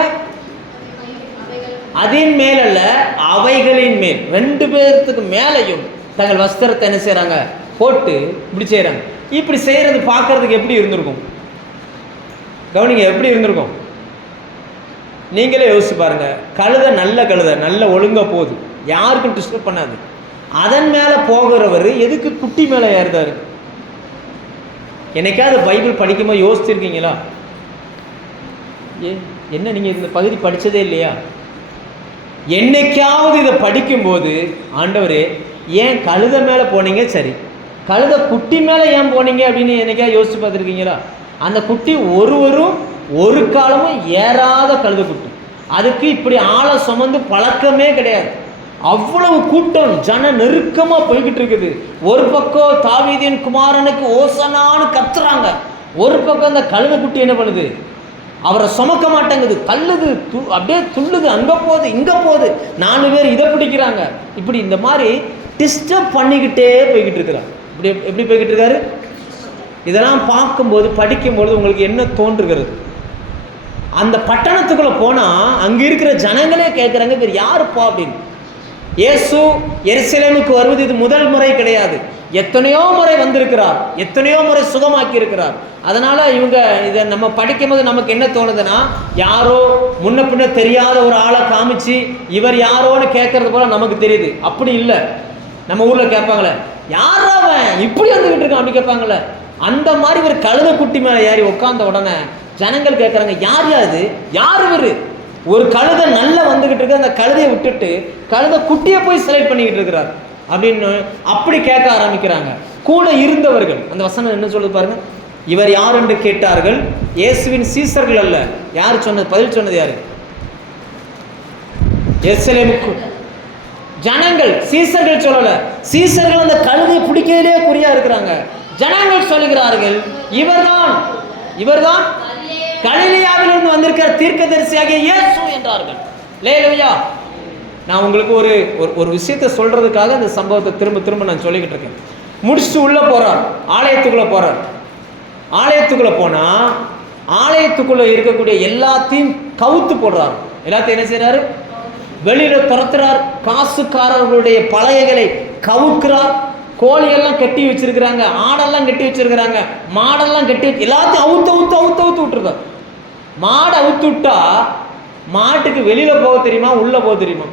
அதன் மேல் அல்ல, அவைகளின் மேல். 2 பேர்த்துக்கு மேலையும் தங்கள் வஸ்திரத்தை என்ன செய்யறாங்க? போட்டு இப்படி செய்யறாங்க. இப்படி செய்யறது பார்க்கறதுக்கு எப்படி இருந்திருக்கும்? கவனிங்க, எப்படி இருந்திருக்கும்? நீங்களே யோசிச்சு பாருங்க. கழுதை நல்ல கழுதை, நல்ல ஒழுங்கா போகுது, யாருக்கும் டிஸ்டர்ப் பண்ணாது. அதன் மேல போகிறவர் எதுக்கு குட்டி மேல ஏறுதாரு? என்னைக்காவது பைபிள் படிக்கும்போது யோசிச்சிருக்கீங்களா? என்ன நீங்க இந்த பகுதி படிச்சதே இல்லையா? என்னைக்காவது இதை படிக்கும்போது ஆண்டவரே ஏன் கழுதை மேல போனீங்க, சரி கழுதை குட்டி மேல ஏன் போனீங்க அப்படின்னு என்னைக்காவது யோசிச்சு பார்த்துருக்கீங்களா? அந்த குட்டி ஒருவரும் ஒரு காலமும் ஏறாத கழுதை குட்டி. அதுக்கு இப்படி ஆளை சுமந்து பழக்கமே கிடையாது. அவ்வளவு கூட்டம், ஜன நெருக்கமா போய்கிட்டு இருக்குது. ஒரு பக்கம் தாவீதின் குமாரனுக்கு ஓசனான்னு கத்துறாங்க, ஒரு பக்கம் அந்த கழுதை குட்டி என்ன பண்ணுது? அவரை சுமக்க மாட்டேங்குது, தள்ளுது, அப்படியே துள்ளுது, அங்க போகுது, இங்க போகுது. 4 பேர் இதை பிடிக்கிறாங்க. இப்படி இந்த மாதிரி டிஸ்டர்ப் பண்ணிக்கிட்டே போய்கிட்டு இருக்கிறார். இப்படி எப்படி போய்கிட்டு இருக்காரு? இதெல்லாம் பார்க்கும்போது, படிக்கும்போது உங்களுக்கு என்ன தோன்றுகிறது? அந்த பட்டணத்துக்குள்ள போனா அங்க இருக்கிற ஜனங்களே கேட்குறாங்க, இவர் யாருப்பா அப்படின்னு. இயேசு எருசலேமுக்கு வருவது இது முதல் முறை கிடையாது. எத்தனையோ முறை வந்திருக்கிறார், எத்தனையோ முறை சுகமாக்கி இருக்கிறார். அதனால இவங்க இதை நம்ம படிக்கும்போது நமக்கு என்ன தோணுதுன்னா, யாரோ முன்ன பின்ன தெரியாத ஒரு ஆளை காமிச்சு இவர் யாரோன்னு கேட்கறது போல நமக்கு தெரியுது. அப்படி இல்லை. நம்ம ஊர்ல கேட்பாங்களே, யாரோ அவன் இப்படி வந்துகிட்டு இருக்கான் அப்படி கேட்பாங்களே, அந்த மாதிரி ஒரு கழுதை குட்டி மேலே ஏறி உட்கார்ந்த உடனே ஜனங்கள் கேட்குறாங்க, யார் யாரு, யார் இவரு? ஒரு கழுதை நல்லா வந்துகிட்டு இருக்கு, அந்த கழுதையை விட்டுட்டு கழுதை குட்டியை போய் செலக்ட் பண்ணிக்கிட்டு இருக்கிறார் அப்படின்னு அப்படி கேட்க ஆரம்பிக்கிறாங்க. கூட இருந்தவர்கள், அந்த வசனம் என்ன சொல்லுது பாருங்க. இவர் யார் என்று கேட்டார்கள். இயேசுவின் சீசர்கள் அல்ல. யார் சொன்னது? பதில் சொன்னது யாரு? எருசலேமுக்கு ஜனங்கள், சீசர்கள் சொல்லல. சீசர்கள் அந்த கழுதையை பிடிக்கிறதே குறியா இருக்கிறாங்க. ஜனங்கள் சொல்லுகிறார்கள், இவர்தான் கலிலேயாவிலிருந்து வந்திருக்கிற தீர்க்கதரிசியாகிய இயேசு என்றார்கள். லேலூயா. நான் உங்களுக்கு ஒரு விஷயத்தை சொல்றதுக்காக இந்த சம்பவத்தை திரும்ப நான் சொல்லிக்கிட்டு இருக்கேன். முடிச்சுட்டு உள்ள போறார், ஆலயத்துக்குள்ள போறார். ஆலயத்துக்குள்ள போனா ஆலயத்துக்குள்ள இருக்கக்கூடிய எல்லாத்தையும் கவுத்து போடுறார். எல்லாத்தையும் என்ன செய்யறாரு? வெளியில துரத்துறார். காசுக்காரர்களுடைய பழையகளை கவுக்குறார். கோழியெல்லாம் கட்டி வச்சிருக்கிறாங்க, ஆடெல்லாம் கட்டி வச்சிருக்கிறாங்க, மாடெல்லாம் கட்டி எல்லாத்தையும் அவுத்து அவுத்து அவுத்து அவுத்து விட்டுருக்கார். மாடை அவுத்து விட்டா மாட்டுக்கு வெளியில போக தெரியுமா, உள்ள போக தெரியுமா?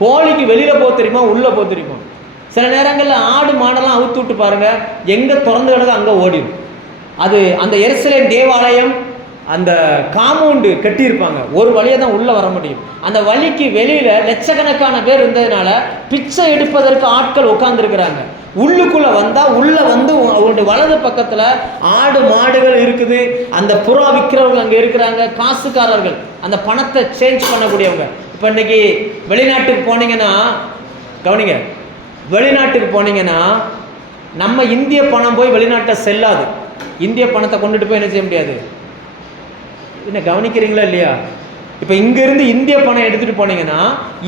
கோழிக்கு வெளியில போக தெரியுமா, உள்ள போக தெரியுமா? சில நேரங்களில் ஆடு மாடெல்லாம் அவுத்து விட்டு பாருங்க, எங்க திறந்து கிடக்கு அங்க ஓடிடும். அது அந்த எருசலேம் தேவாலயம் அந்த காம்பவுண்டு கட்டியிருப்பாங்க, ஒரு வழியை தான் உள்ள வர முடியும். அந்த வழிக்கு வெளியில லட்சக்கணக்கான பேர் இருந்ததுனால பிச்சை எடுப்பதற்கு ஆட்கள் உட்கார்ந்துருக்கிறாங்க. உள்ளுக்குள்ள வந்தா உள்ள வந்து அவருடைய வலது பக்கத்துல ஆடு மாடுகள் இருக்குது. அந்த புறா விற்கிறவங்க அங்க இருக்கிறாங்க, காசுக்காரர்கள், அந்த பணத்தை சேஞ்ச் பண்ணக்கூடியவங்க. இப்ப இன்னைக்கு வெளிநாட்டுக்கு போனீங்கன்னா கவனிங்க, வெளிநாட்டுக்கு போனீங்கன்னா நம்ம இந்திய பணம் போய் வெளிநாட்டை செல்லாது. இந்திய பணத்தை கொண்டுட்டு போய் என்ன செய்ய முடியாது. என்ன கவனிக்கிறீங்களா இல்லையா? இப்போ இங்கேருந்து இந்திய பணம் எடுத்துகிட்டு போனீங்கன்னா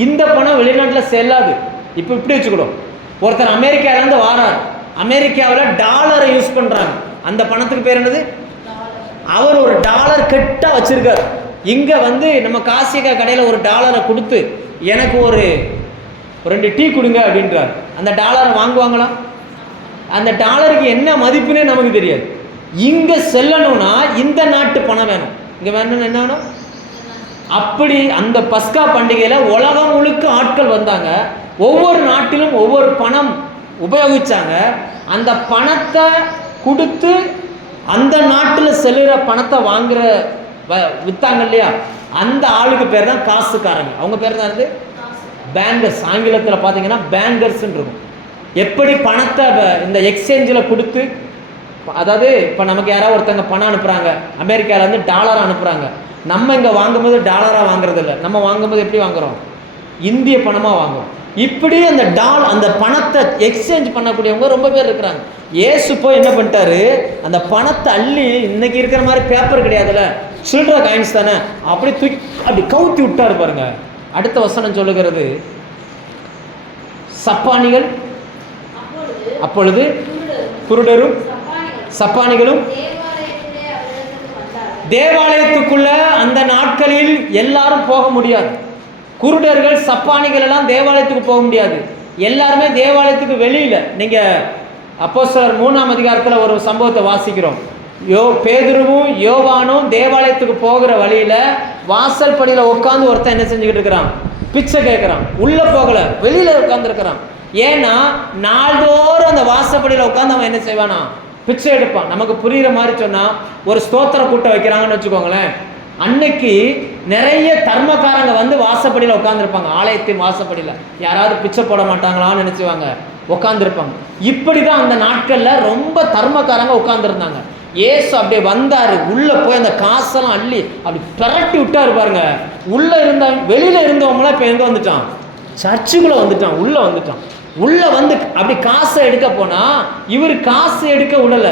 இந்த பணம் வெளிநாட்டில் செல்லாது. இப்போ இப்படி வச்சுக்கிடும், ஒருத்தர் அமெரிக்காவிலேருந்து வாரார், அமெரிக்காவில் டாலரை யூஸ் பண்ணுறாங்க. அந்த பணத்துக்கு பேர் என்னது? அவர் ஒரு டாலர் கெட்டாக வச்சுருக்கார். இங்கே வந்து நம்ம காசிகா கடையில் ஒரு டாலரை கொடுத்து எனக்கு ஒரு 2 டீ கொடுங்க அப்படின்றார். அந்த டாலரை வாங்குவாங்களா? அந்த டாலருக்கு என்ன மதிப்புன்னே நமக்கு தெரியாது. இங்கே செல்லணும்னா இந்த நாட்டு பணம் வேணும். இங்கே வேணும்னு என்ன வேணும்? அப்படி அந்த பஸ்கா பண்டிகையில் உலகம் முழுக்க ஆட்கள் வந்தாங்க. ஒவ்வொரு நாட்டிலும் ஒவ்வொரு பணம் உபயோகிச்சாங்க. அந்த பணத்தை கொடுத்து அந்த நாட்டில் செல்லுற பணத்தை வாங்குற விற்றாங்க இல்லையா, அந்த ஆளுக்கு பேர் தான் காசுக்காரங்க. அவங்க பேர் தான் வந்து பேங்கர்ஸ். ஆங்கிலத்தில் பார்த்தீங்கன்னா பேங்கர்ஸ்ன்னு இருக்கும். எப்படி பணத்தை இந்த எக்ஸ்சேஞ்சில் கொடுத்து, அதாவது இப்போ நமக்கு யாராவது ஒருத்தங்க பணம் அனுப்புகிறாங்க, அமெரிக்காவிலேருந்து டாலராக அனுப்புகிறாங்க. நம்ம இங்கே வாங்கும்போது டாலராக வாங்குறது இல்லை, நம்ம வாங்கும்போது எப்படி வாங்குகிறோம்? இந்திய பணமாக வாங்குறோம். இப்படி அந்த பணத்தை எக்ஸ்சேஞ்ச் பண்ணக்கூடியவங்க ரொம்ப பேர் இருக்கிறாங்க. ஏசு போய் என்ன பண்ணிட்டாரு, அந்த பணத்தை அள்ளி, இன்னைக்கு இருக்கிற மாதிரி பேப்பர் கிடையாதுல்ல, சில்ட்ர காயின்ஸ் தானே, அப்படி தூக்கி அப்படி கவுத்தி விட்டாரு பாருங்க. அடுத்த வசனம் சொல்லுகிறது, சப்பானிகள் அப்பொழுது குருடரும் சப்பானிகளும் தேவாலயத்துக்குள்ள அந்த நாட்களில் எல்லாரும் போக முடியாது. குருடர்கள் சப்பானிகள் எல்லாம் தேவாலயத்துக்கு போக முடியாது. எல்லாருமே தேவாலயத்துக்கு வெளியில. நீங்க அப்போஸ்தலர் 3ஆம் அதிகாரத்தில் ஒரு சம்பவத்தை வாசிக்கிறோம். பேதுருவும் யோவானும் தேவாலயத்துக்கு போகிற வழியில வாசல் படியில உட்காந்து ஒருத்தன் என்ன செஞ்சுக்கிட்டு இருக்கிறான்? பிச்சை கேட்கிறான். உள்ள போகல, வெளியில உட்கார்ந்து இருக்கிறான். ஏன்னா நாள்தோறும் அந்த வாசப்படியில் உட்காந்து அவன் என்ன செய்வானா? பிச்சை எடுப்பான். நமக்கு புரியுற மாதிரி சொன்னா, ஒரு ஸ்தோத்திர கூட்டம் வைக்கிறாங்கன்னு வச்சுக்கோங்களேன், அன்னைக்கு நிறைய தர்மக்காரங்க வந்து வாசப்படியில் உட்காந்துருப்பாங்க. ஆலயத்தின் வாசப்படியில் யாராவது பிச்சை போட மாட்டாங்களான்னு நினைச்சுவாங்க, உட்காந்துருப்பாங்க. இப்படிதான் அந்த நாட்கள்ல ரொம்ப தர்மக்காரங்க உட்காந்துருந்தாங்க. ஏசு அப்படியே வந்தாரு, உள்ள போய் அந்த காசெல்லாம் அள்ளி அப்படி பிரட்டி விட்டாரு பாருங்க. உள்ள வெளியில இருந்தவங்களாம் இப்ப எங்க வந்துட்டான்? சர்ச்சுக்குள்ள வந்துட்டான், உள்ள வந்துட்டான். உள்ள வந்து அப்படி காசை எடுக்க போனா இவர் காசு எடுக்க விடல,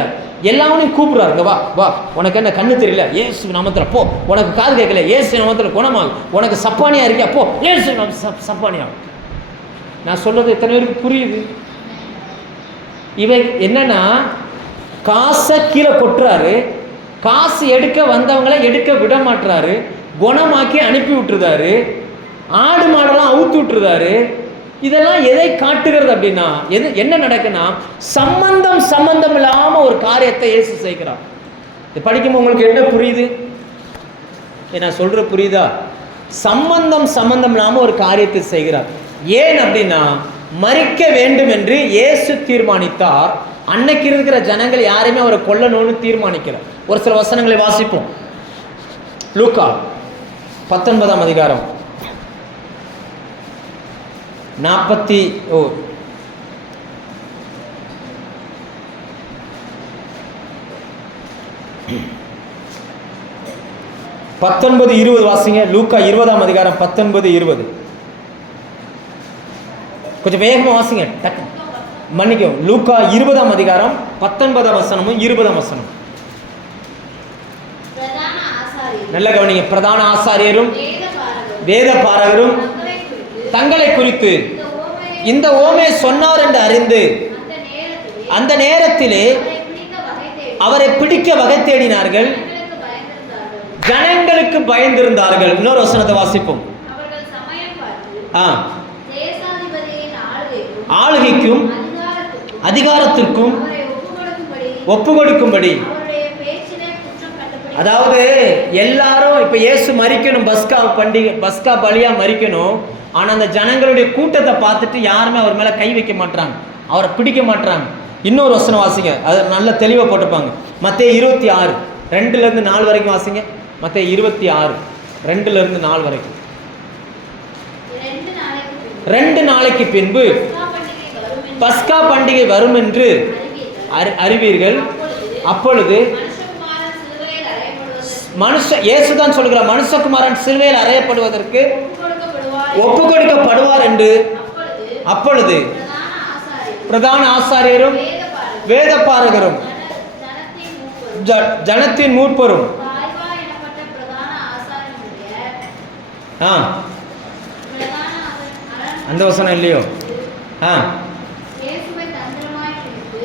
எல்லாவனையும் கூப்பிடுறாருங்க, வா வா, உனக்கு என்ன கண்ணு தெரியல, ஏசு நாமத்துல போ. உனக்கு காது கேட்கல, ஏசு நாமத்துல குணமாகும். உனக்கு சப்பானியா இருக்கியா, போ, ஏசு சப்பானியா. நான் சொல்றது எத்தனை பேருக்கு புரியுது? இவன் என்னன்னா காசை கீழே கொட்டுறாரு, காசு எடுக்க வந்தவங்களை எடுக்க விட மாட்டுறாரு, குணமாக்கி அனுப்பி விட்டுருதாரு, ஆடு மாடெல்லாம் அவுத்து விட்டுருதாரு. இதெல்லாம் எதை காட்டுகிறது அப்படின்னா, என்ன நடக்குன்னா, சம்பந்தம் இல்லாம ஒரு காரியத்தை இயேசு செய்கிறார். இது படிக்கும்போது உங்களுக்கு என்ன புரியுது? நான் சொல்ற புரியுதா? சம்பந்தம் இல்லாம ஒரு காரியத்தை செய்கிறார். ஏன் அப்படின்னா, மரிக்க வேண்டும் என்று இயேசு தீர்மானித்தார். அன்னைக்கு இருக்கிற ஜனங்கள் யாரையுமே அவரை கொல்லணும்னு தீர்மானிக்கல. ஒரு சில வசனங்களை வாசிப்போம். லூக்கா 19ஆம் அதிகாரம் 19-20 வாசிங்க. லூக்கா 20ஆம் அதிகாரம் 19-20. கொஞ்சம் வேகமா வாசிங்க, டக்கு மன்னிக்கும். லூக்கா 20ஆம் அதிகாரம் 19ஆம் வசனமும் 20ஆம் வசனம். நல்ல கவனிங்க. பிரதான ஆசாரியரும் வேத பாரகரும் தங்களை குறித்து இந்த ஓமையை சொன்னார் என்று அறிந்து அந்த நேரத்திலே அவரை பிடிக்க வகை தேடினார்கள். ஜனங்களுக்கு பயந்திருந்தார்கள். இன்னொரு வசனத்தை வாசிப்போம். ஆளுகைக்கும் அதிகாரத்திற்கும் ஒப்பு கொடுக்கும்படி. அதாவது எல்லாரும் இப்ப இயேசு மரிக்கணும், பஸ்கா பண்டிகை, பஸ்கா பலியா மரிக்கணும். ஆனா அந்த ஜனங்களுடைய கூட்டத்தை பார்த்துட்டு யாருமே அவர் மேல கை வைக்க மாட்டாங்க, அவரை பிடிக்க மாட்டாங்க. இன்னொரு வசனம் வாசிங்க, அது நல்ல தெளிவா போட்டுப்பாங்க. மத்தேயு 26 2-4 வரைக்கும் வாசிங்க. மத்தேயு 26 2-4 வரைக்கும். 2 நாளைக்கு பின்பு பஸ்கா பண்டிகை வரும் என்று அறிவீர்கள். அப்பொழுது இயேசுதான் சொல்கிறார், மனுஷகுமாரன் சிலுவையில் அறையப்படுவதற்கு ஒப்பு கொடுக்கப்படுவார் என்று. அப்பொழுது பிரதான ஆசாரியரும் வேதபாரகரும் ஜனத்தின் மூப்பரும் அந்த வசனம் இல்லையோ,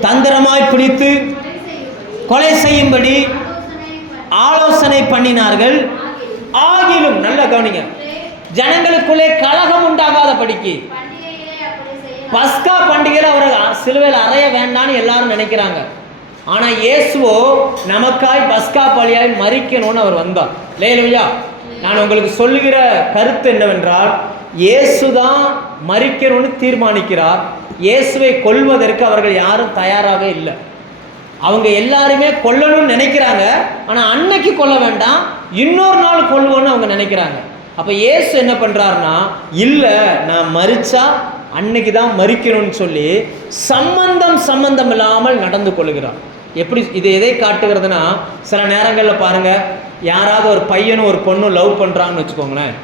தந்திரமாய் பிடித்து கொலை செய்யும்படி ஆலோசனை பண்ணினார்கள். ஆகிலும் நல்ல கவனிங்க, ஜனங்களுக்குள்ளே கலகம் உண்டாகாத படிக்கு பஸ்கா பண்டிகையில் அவரை சிலுவையில் அறைய வேண்டான்னு எல்லாரும் நினைக்கிறாங்க. ஆனா இயேசுவோ நமக்காய் பஸ்கா பலியாய் மரிக்கணும்னு அவர் வந்தார். லேலுயா, நான் உங்களுக்கு சொல்லுகிற கருத்து என்னவென்றால், இயேசுதான் மரிக்கணும்னு தீர்மானிக்கிறார். இயேசுவை கொல்வதற்கு அவர்கள் யாரும் தயாராக இல்லை. அவங்க எல்லாருமே கொல்லணும்னு நினைக்கிறாங்க. ஆனா அன்னைக்கு கொல்ல வேண்டாம், இன்னொரு நாள் கொல்லுவோன்னு அவங்க நினைக்கிறாங்க. அப்ப இயேசு என்ன பண்றாருன்னா, இல்ல நான் மரிச்சா அன்னைக்கு தான் மரிக்கணும்னு சொல்லி சம்பந்தம் இல்லாமல் நடந்து கொள்கிறார். எப்படி இது எதை காட்டுகிறதுனா, சில நேரங்களில் பாருங்க, யாராவது ஒரு பையனும் ஒரு பொண்ணும் லவ் பண்றாங்கன்னு வச்சுக்கோங்களேன்.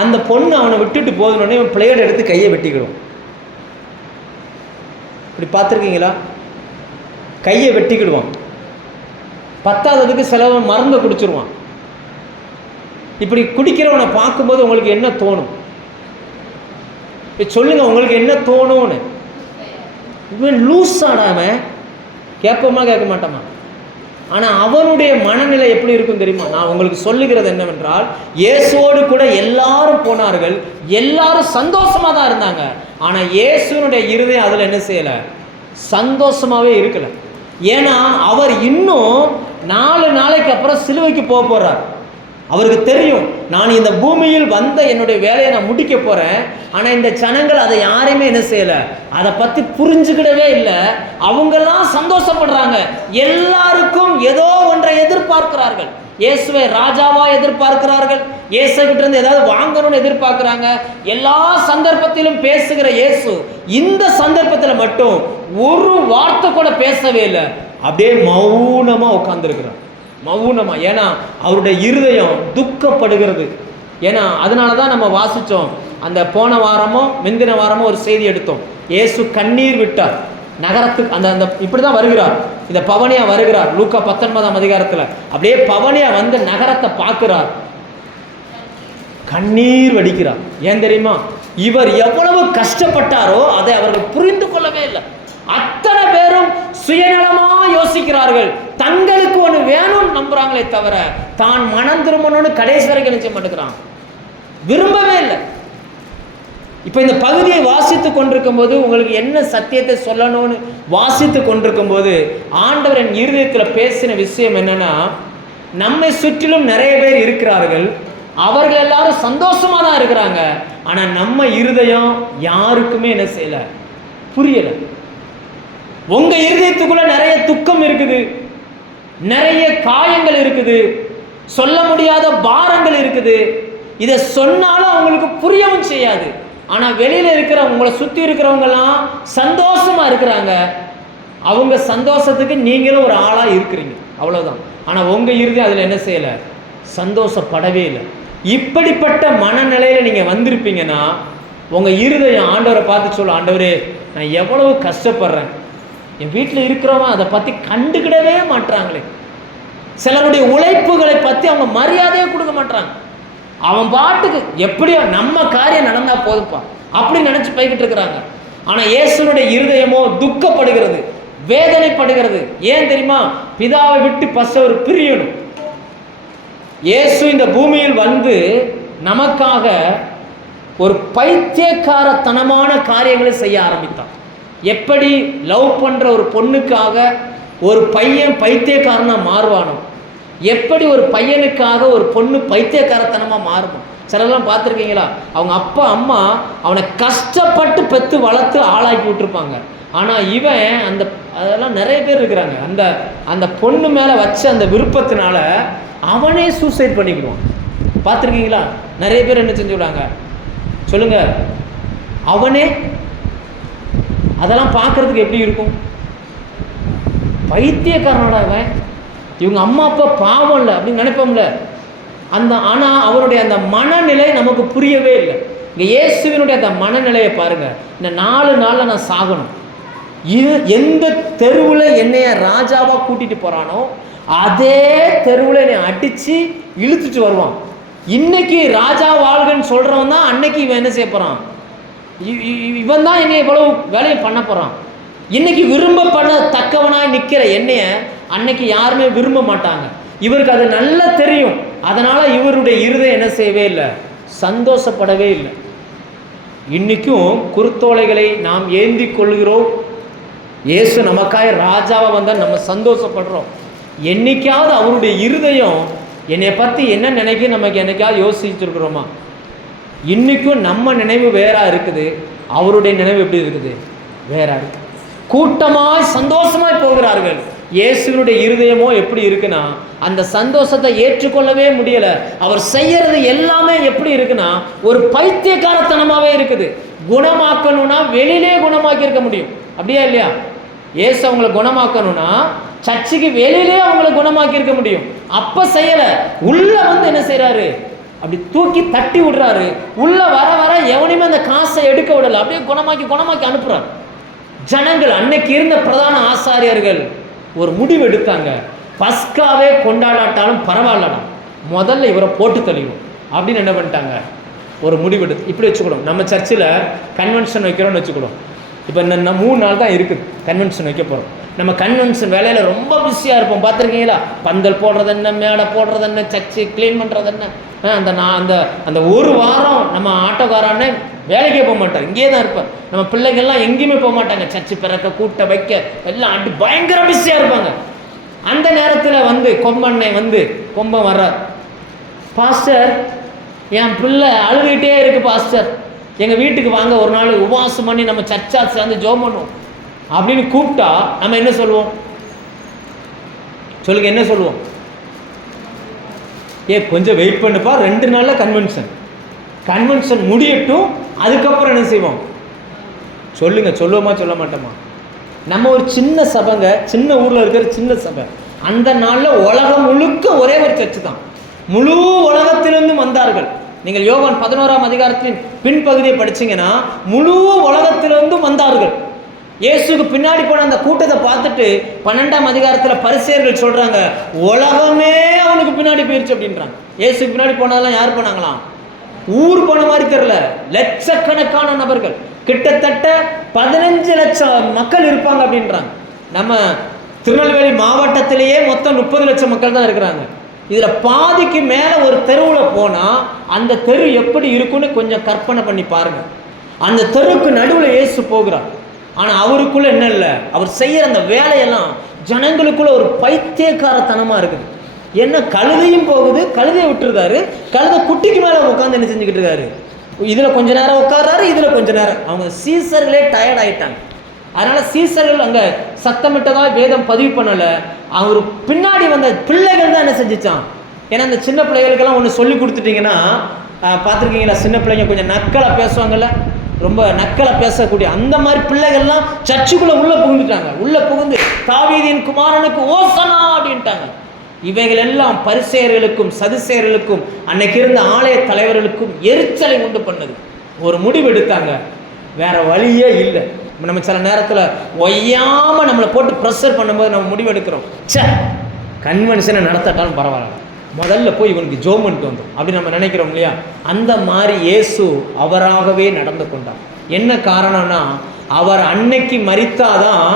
அந்த பொண்ணு அவனை விட்டுட்டு போதுனோடனே இவன் பிளேட் எடுத்து கையை வெட்டிக்கிடும். இப்படி பார்த்துருக்கீங்களா? கையை வெட்டிக்கிடுவான். பத்தாவதுக்கு சிலவன் மருந்து குடிச்சிருவான். இப்படி குடிக்கிறவனை பார்க்கும்போது உங்களுக்கு என்ன தோணும்? சொல்லுங்க, உங்களுக்கு என்ன தோணும்னு. இவன் லூஸ் ஆனாமன் கேட்போமா கேட்க மாட்டோமா? ஆனால் அவனுடைய மனநிலை எப்படி இருக்கும் தெரியுமா? நான் உங்களுக்கு சொல்லுகிறது என்னவென்றால், இயேசுவோடு கூட எல்லாரும் போனார்கள், எல்லாரும் சந்தோஷமா தான் இருந்தாங்க. ஆனால் இயேசுனுடைய இருதயம் அதில் என்ன செய்யலை? சந்தோஷமாவே இருக்கல. ஏன்னா அவர் இன்னும் 4 நாளைக்கு அப்புறம் சிலுவைக்கு போக போறார். அவருக்கு தெரியும், நான் இந்த பூமியில் வந்த என்னுடைய வேலையை நான் முடிக்க போறேன். ஆனா இந்த ஜனங்கள் அதை யாரையுமே என்ன செய்யல, அதை பத்தி புரிஞ்சுக்கிடவே இல்லை. அவங்கெல்லாம் சந்தோஷப்படுறாங்க. எல்லாருக்கும் ஏதோ ஒன்றை எதிர்பார்க்கிறார்கள். இயேசுவை ராஜாவா எதிர்பார்க்கிறார்கள். இயேசுகிட்ட இருந்து ஏதாவது வாங்கணும்னு எதிர்பார்க்கிறாங்க. எல்லா சந்தர்ப்பத்திலும் பேசுகிற இயேசு இந்த சந்தர்ப்பத்தில் மட்டும் ஒரு வார்த்தை கூட பேசவே இல்லை. அப்படியே மௌனமா உட்கார்ந்துருக்கிறார். மௌனமா. ஏன்னா அவருடைய இருதயம் துக்கப்படுகிறது. ஏன்னா அதனால தான் நம்ம வாசித்தோம், அந்த போன வாரமோ முந்தின வாரமோ ஒரு செய்தி எடுத்தோம். இயேசு கண்ணீர் விட்டார் நகரத்துக்கு. அந்த இப்படி தான் வருகிறார், இந்த பவனியா வருகிறார். லூக்கா 19ஆம் அதிகாரத்தில் அப்படியே பவனியா வந்து நகரத்தை பார்க்கிறார், கண்ணீர் வடிக்கிறார். ஏன் தெரியுமா? இவர் எவ்வளவு கஷ்டப்பட்டாரோ அதை அவர்கள் புரிந்து கொள்ளவே இல்லை. அத்தனை பேரும் சுயநலமா யோசிக்கிறார்கள், தங்களுக்கு ஒன்று வேணும்னு நம்புறாங்களே தவிர தான் மனம் திரும்பணும்னு கடைசி வரைக்கும் நினைச்ச மாட்டேங்கிறான், விரும்பவே இல்லை. இப்போ இந்த பகுதியை வாசித்து கொண்டிருக்கும் போது உங்களுக்கு என்ன சத்தியத்தை சொல்லணும்னு வாசித்து கொண்டிருக்கும் போது ஆண்டவர் என் இருதயத்தில் பேசின விஷயம் என்னன்னா, நம்மை சுற்றிலும் நிறைய பேர் இருக்கிறார்கள், அவர்கள் எல்லாரும் சந்தோஷமா தான் இருக்கிறாங்க. ஆனா நம்ம இருதயம் யாருக்குமே என்ன செய்யல, புரியல. உங்க இருதயத்துக்குள்ள நிறைய துக்கம் இருக்குது, நிறைய காயங்கள் இருக்குது, சொல்ல முடியாத பாரங்கள் இருக்குது. இதை சொன்னாலும் அவங்களுக்கு புரியவும் செய்யாது. ஆனா வெளியில இருக்கிற உங்களை சுத்தி இருக்கிறவங்கலாம் சந்தோஷமா இருக்கிறாங்க. அவங்க சந்தோஷத்துக்கு நீங்களும் ஒரு ஆளா இருக்கிறீங்க, அவ்வளவுதான். ஆனா உங்க இருதயம் அதுல என்ன செய்யல, சந்தோஷப்படவே இல்லை. இப்படிப்பட்ட மனநிலையில நீங்க வந்திருப்பீங்கன்னா உங்க இருதயம் ஆண்டவரை பார்த்து சொல்ல, ஆண்டவரே நான் எவ்வளவு கஷ்டப்படுறேன், என் வீட்டில் இருக்கிறவங்க அதை பற்றி கண்டுக்கிடவே மாட்டாங்களே. சிலருடைய உழைப்புகளை பற்றி அவங்க மரியாதையே கொடுக்க மாட்டாங்க. அவன் பாட்டுக்கு எப்படியோ நம்ம காரியம் நடந்தா போதுப்பா அப்படி நினைச்சு போய்கிட்டு இருக்கிறாங்க. ஆனால் இயேசுனுடைய இருதயமோ துக்கப்படுகிறது, வேதனைப்படுகிறது. ஏன் தெரியுமா? பிதாவை விட்டு பசவர் பிரியணும். இயேசு இந்த பூமியில் வந்து நமக்காக ஒரு பைத்தியக்காரத்தனமான காரியங்களை செய்ய ஆரம்பித்தார். எப்படி லவ் பண்ற ஒரு பொண்ணுக்காக ஒரு பையன் பைத்தியக்காரனா மாறுவானோ, எப்படி ஒரு பையனுக்காக ஒரு பொண்ணு பைத்தியக்காரத்தனமா மாறும். சிலர்லாம் பார்த்துருக்கீங்களா, அவங்க அப்பா அம்மா அவனை கஷ்டப்பட்டு பெற்று வளர்த்து ஆளாக்கி விட்டுருப்பாங்க. ஆனால் இவன் அதெல்லாம் நிறைய பேர் இருக்கிறாங்க, அந்த பொண்ணு மேலே வச்ச அந்த விருப்பத்தினால அவனே சூசைட் பண்ணிக்கிடுவான். பார்த்துருக்கீங்களா? நிறைய பேர் என்ன செஞ்சுவிடாங்க சொல்லுங்க, அவனே. அதெல்லாம் பார்க்கறதுக்கு எப்படி இருக்கும்? பைத்தியக்காரனோட அவன், இவங்க அம்மா அப்பா பாவம் இல்லை அப்படின்னு நினைப்போம்ல. ஆனால் அவருடைய அந்த மனநிலை நமக்கு புரியவே இல்லை. இங்கே இயேசுவினுடைய அந்த மனநிலையை பாருங்கள். இந்த 4 நாளில் நான் சாகணும், எந்த தெருவில் என்னைய ராஜாவாக கூட்டிகிட்டு போகிறானோ அதே தெருவில் என்னை அடித்து இழுத்துட்டு வருவான். இன்னைக்கு ராஜா வாழ்கன்னு சொல்கிறவன் தான் அன்னைக்கு இவன் என்ன செய்ய போகிறான், இவன் தான் என்னை இவ்வளவு வேலையை பண்ண போகிறான். இன்னைக்கு விரும்பப்பட தக்கவனாய் நிற்கிற என்னைய அன்னைக்கு யாருமே விரும்ப மாட்டாங்க. இவருக்கு அது நல்லா தெரியும். அதனால் இவருடைய இருதயம் என்ன செய்யவே இல்லை, சந்தோஷப்படவே இல்லை. இன்னைக்கும் குருத்தோலைகளை நாம் ஏந்தி கொள்கிறோம். இயேசு நமக்காக ராஜாவாக வந்தால் நம்ம சந்தோஷப்படுறோம். என்னைக்காவது அவருடைய இருதயம் என்னை பற்றி என்ன நினைக்க நமக்கு என்னைக்காவது யோசிச்சுருக்குறோமா? இன்றைக்கும் நம்ம நினைவு வேறா இருக்குது, அவருடைய நினைவு எப்படி இருக்குது, வேறா இருக்குது. கூட்டமாய் சந்தோஷமாய் போகிறார்கள். இயேசுனுடைய இருதயமோ எப்படி இருக்குன்னா, அந்த சந்தோஷத்தை ஏற்றுக்கொள்ளவே முடியலை. அவர் செய்யறது எல்லாமே எப்படி இருக்குன்னா ஒரு பைத்தியக்காரத்தனமாகவே இருக்குது. குணமாக்கணும்னா வெளியிலே குணமாக்கி இருக்க முடியும், அப்படியா இல்லையா? இயேசு அவங்களை குணமாக்கணும்னா சர்ச்சுக்கு வெளியிலே அவங்களை குணமாக்கி இருக்க முடியும். அப்ப செய்யல, உள்ள வந்து என்ன செய்யறாரு, அப்படி தூக்கி தட்டி விடுறாரு. உள்ள வர வர எவனையுமே அந்த காசை எடுக்க விடல, அப்படியே குணமாக்கி அனுப்புறாரு. ஜனங்கள் அன்னைக்கு இருந்த பிரதான ஆசாரியர்கள் ஒரு முடிவு எடுத்தாங்க, பஸ்காவே கொண்டாடாட்டாலும் பரவாயில்லடா, முதல்ல இவரை போட்டு தள்ளிடும் அப்படின்னு என்ன பண்ணிட்டாங்க, ஒரு முடிவு எடுத்து. இப்படி வச்சுக்கணும், நம்ம சர்ச்சில் கன்வென்ஷன் வைக்கிறோம்னு வச்சுக்கணும். இப்போ இந்த 3 நாள் தான் இருக்குது கன்வென்ஷன் வைக்க போகிறோம். நம்ம கன்வென்ஷன் வேலையில் ரொம்ப பிஸியாக இருப்போம். பார்த்துருக்கீங்களா? பந்தல் போடுறது என்ன, மேடை போடுறது என்ன, சர்ச்சு க்ளீன் பண்ணுறது என்ன. அந்த ஒரு வாரம் நம்ம ஆட்டோக்காரானே வேலைக்கே போக மாட்டார், இங்கேயே தான் இருப்பார். நம்ம பிள்ளைகள்லாம் எங்கேயுமே போக மாட்டாங்க, சர்ச்சு பிறக்க கூட்ட வைக்க எல்லாம் அடி பயங்கர பிஸியாக இருப்பாங்க. அந்த நேரத்தில் வந்து கொம்பன் வர்றார். பாஸ்டர், என் பிள்ளை அழுதுகிட்டே இருக்கு பாஸ்டர், எங்கள் வீட்டுக்கு வாங்க, ஒரு நாள் உபவாசம் பண்ணி நம்ம சர்ச்சா சேர்ந்து ஜெபம் பண்ணுவோம் அப்படின்னு கூப்பிட்டா நம்ம என்ன சொல்லுவோம் சொல்லுங்க, என்ன சொல்லுவோம்? கொஞ்சம் வெயிட் பண்ணுப்பா, 2 நாளில் கன்வென்ஷன் முடியட்டும், அதுக்கப்புறம் என்ன செய்வோம் சொல்லுங்க. சொல்லுவோமா சொல்ல மாட்டோமா? நம்ம ஒரு சின்ன சபைங்க, சின்ன ஊரில் இருக்கிற சின்ன சபை. அந்த நாளில் உலகம் முழுக்க ஒரே ஒரு சர்ச்சு தான், முழு உலகத்திலிருந்து வந்தார்கள். நீங்கள் யோவான் 11ஆம் அதிகாரத்தின் பின்பகுதியை படிச்சீங்கன்னா முழு உலகத்திலிருந்தும் வந்தார்கள். இயேசுக்கு பின்னாடி போன அந்த கூட்டத்தை பார்த்துட்டு 12ஆம் அதிகாரத்தில் பரிசேயர்கள் சொல்றாங்க, உலகமே அவனுக்கு பின்னாடி போயிருச்சு அப்படின்றாங்க. இயேசுக்கு பின்னாடி போனதெல்லாம் யார் போனாங்களாம்? ஊர் போன மாதிரி தெரியல, லட்சக்கணக்கான நபர்கள், கிட்டத்தட்ட 15 லட்சம் மக்கள் இருப்பாங்க அப்படின்றாங்க. நம்ம திருநெல்வேலி மாவட்டத்திலேயே மொத்தம் 30 லட்சம் மக்கள் தான் இருக்கிறாங்க. இதில் பாதிக்கு மேலே ஒரு தெருவில் போனால் அந்த தெரு எப்படி இருக்குன்னு கொஞ்சம் கற்பனை பண்ணி பாருங்க. அந்த தெருவுக்கு நடுவில் இயேசு போகிறார். ஆனால் அவருக்குள்ள என்ன இல்லை, அவர் செய்கிற அந்த வேலையெல்லாம் ஜனங்களுக்குள்ள ஒரு பைத்தியக்காரத்தனமாக இருக்குது. என்ன, கழுதையும் போகுது, கழுதையை விட்டுருக்காரு, கழுதை குட்டிக்கு மேலே உட்காந்து என்ன செஞ்சுக்கிட்டு இருக்காரு, இதில் கொஞ்ச நேரம் உட்கார்றாரு, இதில் கொஞ்ச நேரம். அவங்க சீசர்களே டயர்ட் ஆகிட்டாங்க. அதனால் சீசர்கள் அங்கே சத்தமிட்டதாக வேதம் பதிவு பண்ணலை. அவர் பின்னாடி வந்த பிள்ளைகள் தான் என்ன செஞ்சிச்சான். ஏன்னா அந்த சின்ன பிள்ளைகளுக்கெல்லாம் ஒன்று சொல்லி கொடுத்துட்டிங்கன்னா, பார்த்துருக்கீங்களா, சின்ன பிள்ளைங்க கொஞ்சம் நக்கலை பேசுவாங்கல்ல, ரொம்ப நக்கலை பேசக்கூடிய அந்த மாதிரி பிள்ளைகள்லாம் சர்ச்சுக்குள்ளே உள்ளே புகுந்துட்டாங்க. உள்ளே புகுந்து தாவீதின் குமாரனுக்கு ஓசனா அப்படின்ட்டாங்க. இவைகள் எல்லாம் பரிசேயர்களுக்கும் சதுசேயர்களுக்கும் அன்னைக்கு இருந்த ஆலய தலைவர்களுக்கும் எரிச்சலை உண்டு பண்ணது. ஒரு முடிவு எடுத்தாங்க, வேற வழியே இல்லை. நம்ம சில நேரத்தில் ஒய்யாமல் நம்மளை போட்டு ப்ரெஷர் பண்ணும்போது நம்ம முடிவு எடுக்கிறோம், கன்வென்ஷனை நடத்தட்டாலும் பரவாயில்ல, முதல்ல போய் இவனுக்கு ஜெபம் பண்ணிட்டு வந்தோம் அப்படின்னு நம்ம நினைக்கிறோம் இல்லையா? அந்த மாதிரி இயேசு அவராகவே நடந்து கொண்டார். என்ன காரணம்னா, அவர் அன்னைக்கு மரித்தாதான்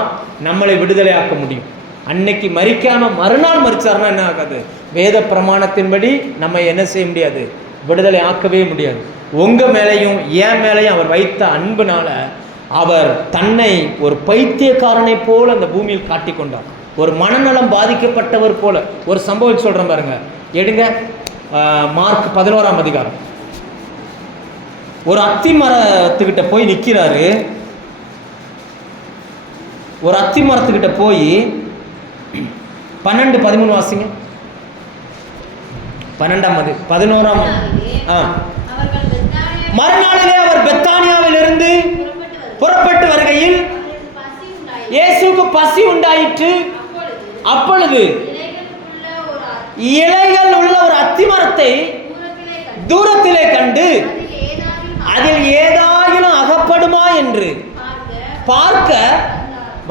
நம்மளை விடுதலையாக்க முடியும். அன்னைக்கு மரிக்காம மறுநாள் மரிச்சாருன்னா என்ன ஆகாது? வேத பிரமாணத்தின்படி நம்ம என்ன செய்ய முடியாது? விடுதலை ஆக்கவே முடியாது. உங்க மேலையும் என் மேலையும் அவர் வைத்த அன்புனால அவர் தன்னை ஒரு பைத்தியக்காரனை போல அந்த பூமியில் காட்டி கொண்டார். ஒரு மனநலம் பாதிக்கப்பட்டவர் போல. ஒரு சம்பவம் சொல்றேன் பாருங்க, எடுங்க. மார்க் 11ஆம் அதிகாரம். ஒரு அத்தி மரத்துக்கிட்ட போய் நிற்கிறாரு. ஒரு அத்தி மரத்துக்கிட்ட போய் 12-13 வாசிங்க. 11ஆம். மறுநாளிலே அவர் பெத்தானியாவில் இருந்து புறப்பட்டு வருகையில் இயேசுவுக்கு பசி உண்டாயிற்று. அப்பொழுது இலைகள் உள்ள ஒரு அத்தி மரத்தை தூரத்திலே கண்டு அதில் ஏதாயிலும் அகப்படுமா என்று பார்க்க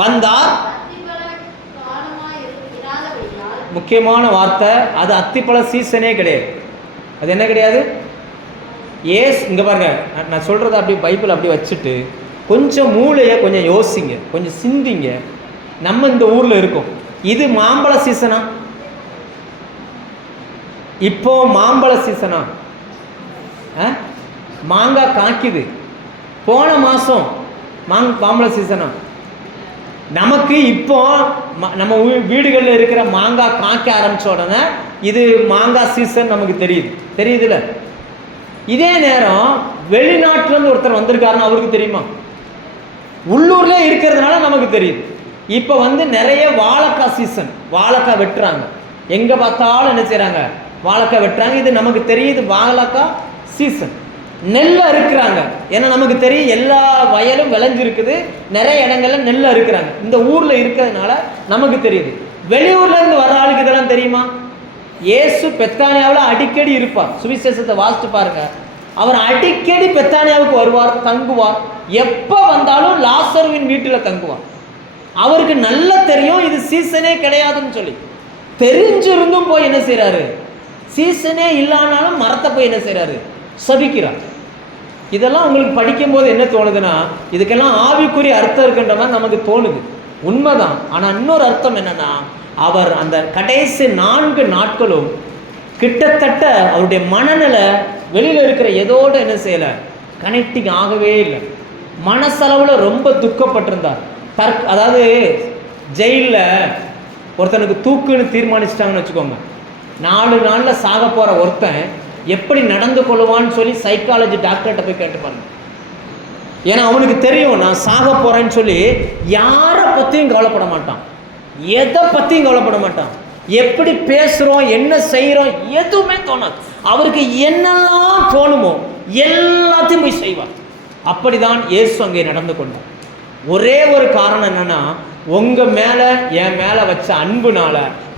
வந்தார். முக்கியமான வார்த்தை, அது அத்திப்பழ சீசனே கிடையாது. அது என்ன கிடையாது? இங்க பாருங்க, நான் சொல்றத அப்படி பைபிள் அப்படி வச்சுட்டு கொஞ்சம் மூளையை கொஞ்சம் யோசிங்க, கொஞ்சம் சிந்திங்க. நம்ம இந்த ஊர்ல இருக்கோம். இது மாம்பழ சீசனா? இப்போ மாம்பழ சீசனா? மாங்காய் காய்க்குது. போன மாசம் மாம்பழ சீசனா? நமக்கு இப்போ நம்ம வீடுகளில் இருக்கிற மாங்காய் காய்க்க ஆரம்பிச்ச உடனே இது மாங்காய் சீசன் நமக்கு தெரியுதுல்ல. இதே நேரம் வெளிநாட்டுல இருந்து ஒருத்தர் வந்திருக்காருன்னு அவருக்கு தெரியுமா? உள்ளூர்ல இருக்கிறதுனால நமக்கு தெரியுது. இப்ப நிறைய வாழைக்காய் சீசன். வாழைக்காய் வெட்டுறாங்க. எங்க பார்த்தாலும் என்ன செய்யறாங்க? வாழைக்காய் வெட்டுறாங்க. இது நமக்கு தெரியுது, வாழைக்காய் சீசன். நெல் அறுக்கிறாங்க. ஏன்னா நமக்கு தெரியும் எல்லா வயலும் விளைஞ்சிருக்குது. நிறைய இடங்கள்ல நெல் அறுக்கிறாங்க. இந்த ஊர்ல இருக்கிறதுனால நமக்கு தெரியுது. வெளியூர்ல இருந்து வர்ற ஆளுக்கு இதெல்லாம் தெரியுமா? இயேசு பெத்தானியாவில் அடிக்கடி இருப்பார். சுவிசேஷத்தை வாசித்து பாருங்க. அவர் அடிக்கடி பெத்தானியாவுக்கு வருவார், தங்குவார். எப்ப வந்தாலும் லாசருவின் வீட்டில் தங்குவார். அவருக்கு நல்லா தெரியும் இது சீசனே கிடையாதுன்னு சொல்லி. தெரிஞ்சிருந்தும் போய் என்ன செய்யறாரு? சீசனே இல்லானாலும் மரத்தை போய் என்ன செய்யறாரு? சபிக்கிறார். இதெல்லாம் உங்களுக்கு படிக்கும் போது என்ன தோணுதுன்னா, இதுக்கெல்லாம் ஆவிக்குரிய அர்த்தம் இருக்குன்ற மாதிரி நமக்கு தோணுது. உண்மைதான். ஆனா இன்னொரு அர்த்தம் என்னன்னா, அவர் அந்த கடைசி 4 நாட்களும் கிட்டத்தட்ட அவருடைய மனநிலை வெளியில இருக்கிற எதோட என்ன செய்யல, கனெக்டிங் ஆகவே இல்லை. மனசளவுல ரொம்ப துக்கப்பட்டிருந்தார். அதாவது ஜெயில ஒருத்தனுக்கு தூக்குன்னு தீர்மானிச்சிட்டாங்கன்னு வச்சுக்கோங்க. 4 நாள்ல சாக போற ஒருத்தன் எப்படி நடந்து கொள்வான்னு சொல்லி சைக்காலஜி டாக்டர்கிட்ட போய் கேட்டு பாருங்க. ஏன்னா அவனுக்கு தெரியும் நான் சாக போறேன்னு சொல்லி. யாரை பத்தியும் கவலைப்பட மாட்டான், எதை பத்தியும் கவலைப்பட மாட்டான். எப்படி பேசுறோம், என்ன செய்யறோம், எதுவுமே தோணாது. அவருக்கு என்னெல்லாம் தோணுமோ எல்லாத்தையும் போய் செய்வார். அப்படிதான் இயேசு அங்கே நடந்து கொண்டார். ஒரே ஒரு காரணம் என்னன்னா, உங்க மேல என் மேல வச்ச அன்புனால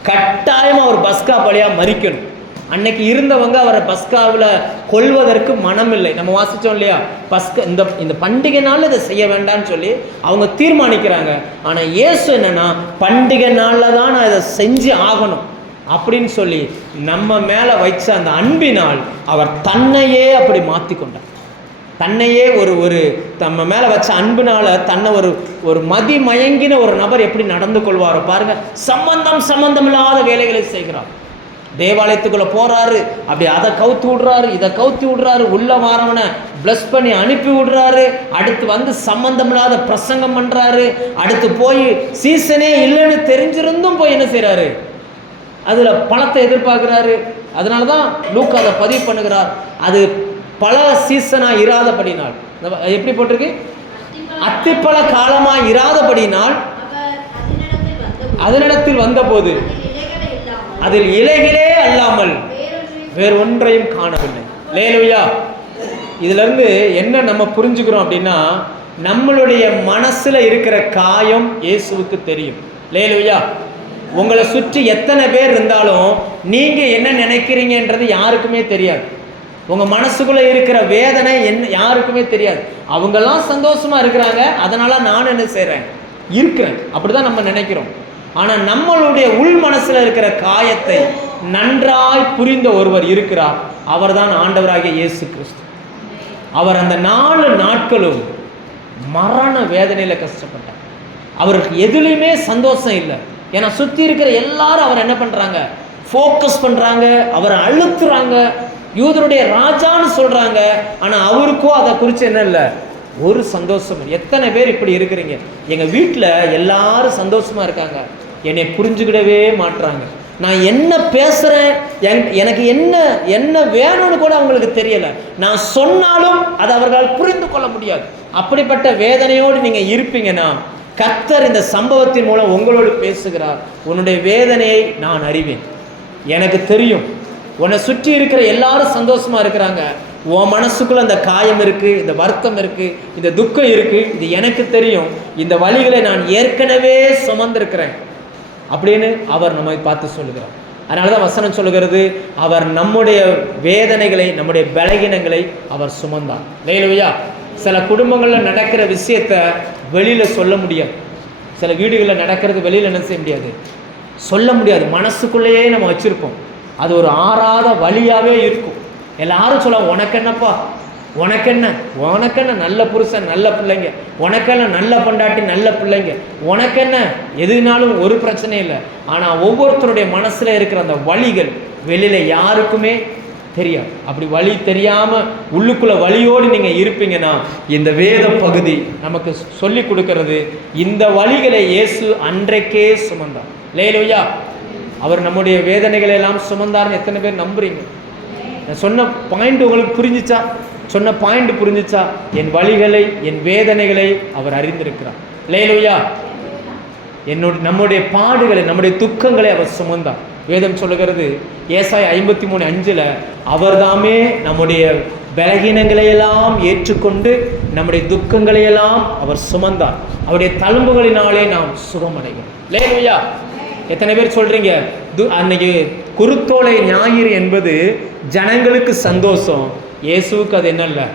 கட்டாயமா அவர் பஸ்கா பலியா மரிக்கணும். அன்னைக்கு இருந்தவங்க அவரை பஸ்காவில் கொல்வதற்கு மனம் இல்லை. நம்ம வாசிச்சோம் இல்லையா? பஸ்கா இந்த பண்டிகை நாள் இதை செய்ய வேண்டாம்னு சொல்லி அவங்க தீர்மானிக்கிறாங்க. ஆனால் இயேசு என்னன்னா, பண்டிகை நாளில் தான் நான் இதை செஞ்சு ஆகணும் அப்படின்னு சொல்லி நம்ம மேலே வைச்ச அந்த அன்பினால் அவர் தன்னையே அப்படி மாற்றி கொண்டார். தன்னையே ஒரு நம்ம மேலே வச்ச அன்புனால தன்னை ஒரு மதி மயங்கின ஒரு நபர் எப்படி நடந்து கொள்வாரோ பாருங்க. சம்பந்தம் இல்லாத வேலைகளை செய்கிறார். தேவாலயத்துக்குள்ள போறாரு, அப்படி அதை கவுத்து விடுறாரு, இதை கவுத்தி விடுறாரு, உள்ள வாரவனை பிளஸ் பண்ணி அனுப்பி விடுறாரு. அடுத்து சம்பந்தம் இல்லாத பிரசங்கம் பண்றாரு. அடுத்து போய் சீசனே இல்லைன்னு தெரிஞ்சிருந்தும் போய் என்ன செய்யறாரு? அதுல பணத்தை எதிர்பார்க்கிறாரு. அதனாலதான் லூக்கா அதை பதிவு பண்ணுகிறார். அது பல சீசனா இராதபடினால், எப்படி போட்டிருக்கு? அத்திப்பழ காலமா இராதபடினால் அதனிடத்தில் வந்த போது அதில் இலைகளே அல்லாமல் வேறு ஒன்றையும் காணவில்லை. லேலுயா. இதுல இருந்து என்ன நம்ம புரிஞ்சுக்கிறோம் அப்படின்னா, நம்மளுடைய மனசுல இருக்கிற காயம் இயேசுவுக்கு தெரியும். லேலுயா. உங்களை சுற்றி எத்தனை பேர் இருந்தாலும் நீங்க என்ன நினைக்கிறீங்கன்றது யாருக்குமே தெரியாது. உங்க மனசுக்குள்ள இருக்கிற வேதனை என்ன யாருக்குமே தெரியாது. அவங்கெல்லாம் சந்தோஷமா இருக்கிறாங்க, அதனால நான் என்ன செய்றேன்? இருக்கிறேன். அப்படிதான் நம்ம நினைக்கிறோம். ஆனா நம்மளுடைய உள் மனசுல இருக்கிற காயத்தை நன்றாய் புரிந்த ஒருவர் இருக்கிறார். அவர் தான் ஆண்டவராகிய இயேசு கிறிஸ்து. அவர் அந்த 4 நாட்களும் மரண வேதனையில கஷ்டப்பட்டார். அவருக்கு எதுலையுமே சந்தோஷம் இல்லை. ஏன்னா சுற்றி இருக்கிற எல்லாரும் அவர் என்ன பண்ணுறாங்க, ஃபோக்கஸ் பண்ணுறாங்க, அவரை அழுத்துறாங்க, யூதருடைய ராஜான்னு சொல்கிறாங்க. ஆனால் அவருக்கோ அதை குறித்து என்ன இல்லை, ஒரு சந்தோஷம். எத்தனை பேர் இப்படி இருக்கிறீங்க? எங்கள் வீட்டில் எல்லாரும் சந்தோஷமாக இருக்காங்க, என்னை புரிஞ்சுக்கிடவே மாட்டுறாங்க, நான் என்ன பேசுகிறேன், எனக்கு என்ன என்ன வேணும்னு கூட அவங்களுக்கு தெரியலை, நான் சொன்னாலும் அதை அவர்களால் புரிந்து கொள்ள முடியாது. அப்படிப்பட்ட வேதனையோடு நீங்கள் இருப்பீங்கன்னா கர்த்தர் இந்த சம்பவத்தின் மூலம் உங்களோடு பேசுகிறார். உன்னுடைய வேதனையை நான் அறிவேன், எனக்கு தெரியும். உன்னை சுற்றி இருக்கிற எல்லாரும் சந்தோஷமா இருக்கிறாங்க, உன் மனசுக்குள்ள அந்த காயம் இருக்கு, இந்த வருத்தம் இருக்கு, இந்த துக்கம் இருக்கு, இது எனக்கு தெரியும். இந்த வலிகளை நான் ஏற்கனவே சுமந்திருக்கிறேன் அப்படின்னு அவர் நம்மை பார்த்து சொல்லுகிறார். அதனாலதான் வசனம் சொல்லுகிறது, அவர் நம்முடைய வேதனைகளை, நம்முடைய பலகீனங்களை அவர் சுமந்தார். இல்லையா? சில குடும்பங்களில் நடக்கிற விஷயத்த வெளியில சொல்ல முடியாது. சில வீடுகளில் நடக்கிறது வெளியில என்ன செய்ய முடியாது, சொல்ல முடியாது. மனசுக்குள்ளேயே நம்ம வச்சிருப்போம். அது ஒரு ஆறாத வழியாவே இருக்கும். எல்லாரும் சொல்ல, உனக்கு என்னப்பா, உனக்கென்ன நல்ல புருஷன், நல்ல பிள்ளைங்க, உனக்கென்ன நல்ல பொண்டாட்டி, நல்ல பிள்ளைங்க, உனக்கென்ன எதுனாலும் ஒரு பிரச்சனை இல்லை. ஆனால் ஒவ்வொருத்தருடைய மனசில் இருக்கிற அந்த வலிகள் வெளியில யாருக்குமே தெரியாது. அப்படி வழி தெரியாமல் உள்ளுக்குள்ள வலியோடு நீங்கள் இருப்பீங்கன்னா இந்த வேத பகுதி நமக்கு சொல்லி கொடுக்கிறது, இந்த வலிகளை இயேசு அன்றைக்கே சுமந்தார். லேலூயா! அவர் நம்முடைய வேதனைகளை எல்லாம் சுமந்தார்னு எத்தனை பேர் நம்புறீங்க? நான் சொன்ன பாயிண்ட் உங்களுக்கு புரிஞ்சிச்சா? என் வலிகளை, என் வேதனைகளை அவர் அறிந்திருக்கிறார். லேலூயா! நம்முடைய பாடுகளை, நம்முடைய துக்கங்களை அவர் சுமந்தார். வேதம் சொல்லுகிறது, ஏசாயா 53:5 அவர்தாமே நம்முடைய பலகீனங்களையெல்லாம் ஏற்றுக்கொண்டு நம்முடைய துக்கங்களையெல்லாம் அவர் சுமந்தார், அவருடைய தழும்புகளினாலே நாம் சுகமடைகிறோம். லேலூயா! எத்தனை பேர் சொல்றீங்க, அன்னைக்கு குருத்தோலை ஞாயிறு என்பது ஜனங்களுக்கு சந்தோஷம், இயேசுவுக்கு அது என்ன இல்லை,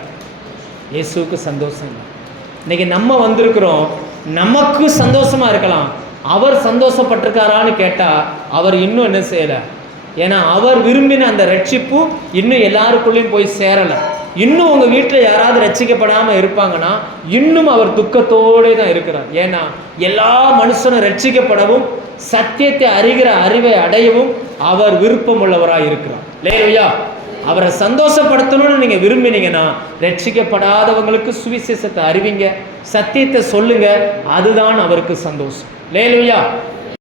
இயேசுவுக்கு சந்தோஷம் இல்லை. இன்னைக்கு நம்ம வந்திருக்கிறோம், நமக்கு சந்தோஷமா இருக்கலாம், அவர் சந்தோஷப்பட்டிருக்காரான்னு கேட்டா அவர் இன்னும் என்ன செய்யல. ஏன்னா அவர் விரும்பின அந்த ரட்சிப்பு இன்னும் எல்லாருக்குள்ளேயும் போய் சேரல. இன்னும் உங்க வீட்டில் யாராவது ரட்சிக்கப்படாம இருப்பாங்கன்னா இன்னும் அவர் துக்கத்தோடு தான் இருக்கிறார். ஏன்னா எல்லா மனுஷனும் ரட்சிக்கப்படவும் சத்தியத்தை அறிகிற அறிவை அடையவும் அவர் விருப்பம் உள்ளவராக இருக்கிறார். லேலூயா! அவரை சந்தோஷப்படுத்தணும்னு நீங்க விரும்பினீங்கன்னா ரட்சிக்கப்படாதவங்களுக்கு சுவிசேஷத்தை அறிவிங்க, சத்தியத்தை சொல்லுங்க, அதுதான் அவருக்கு சந்தோஷம். லேலூயா!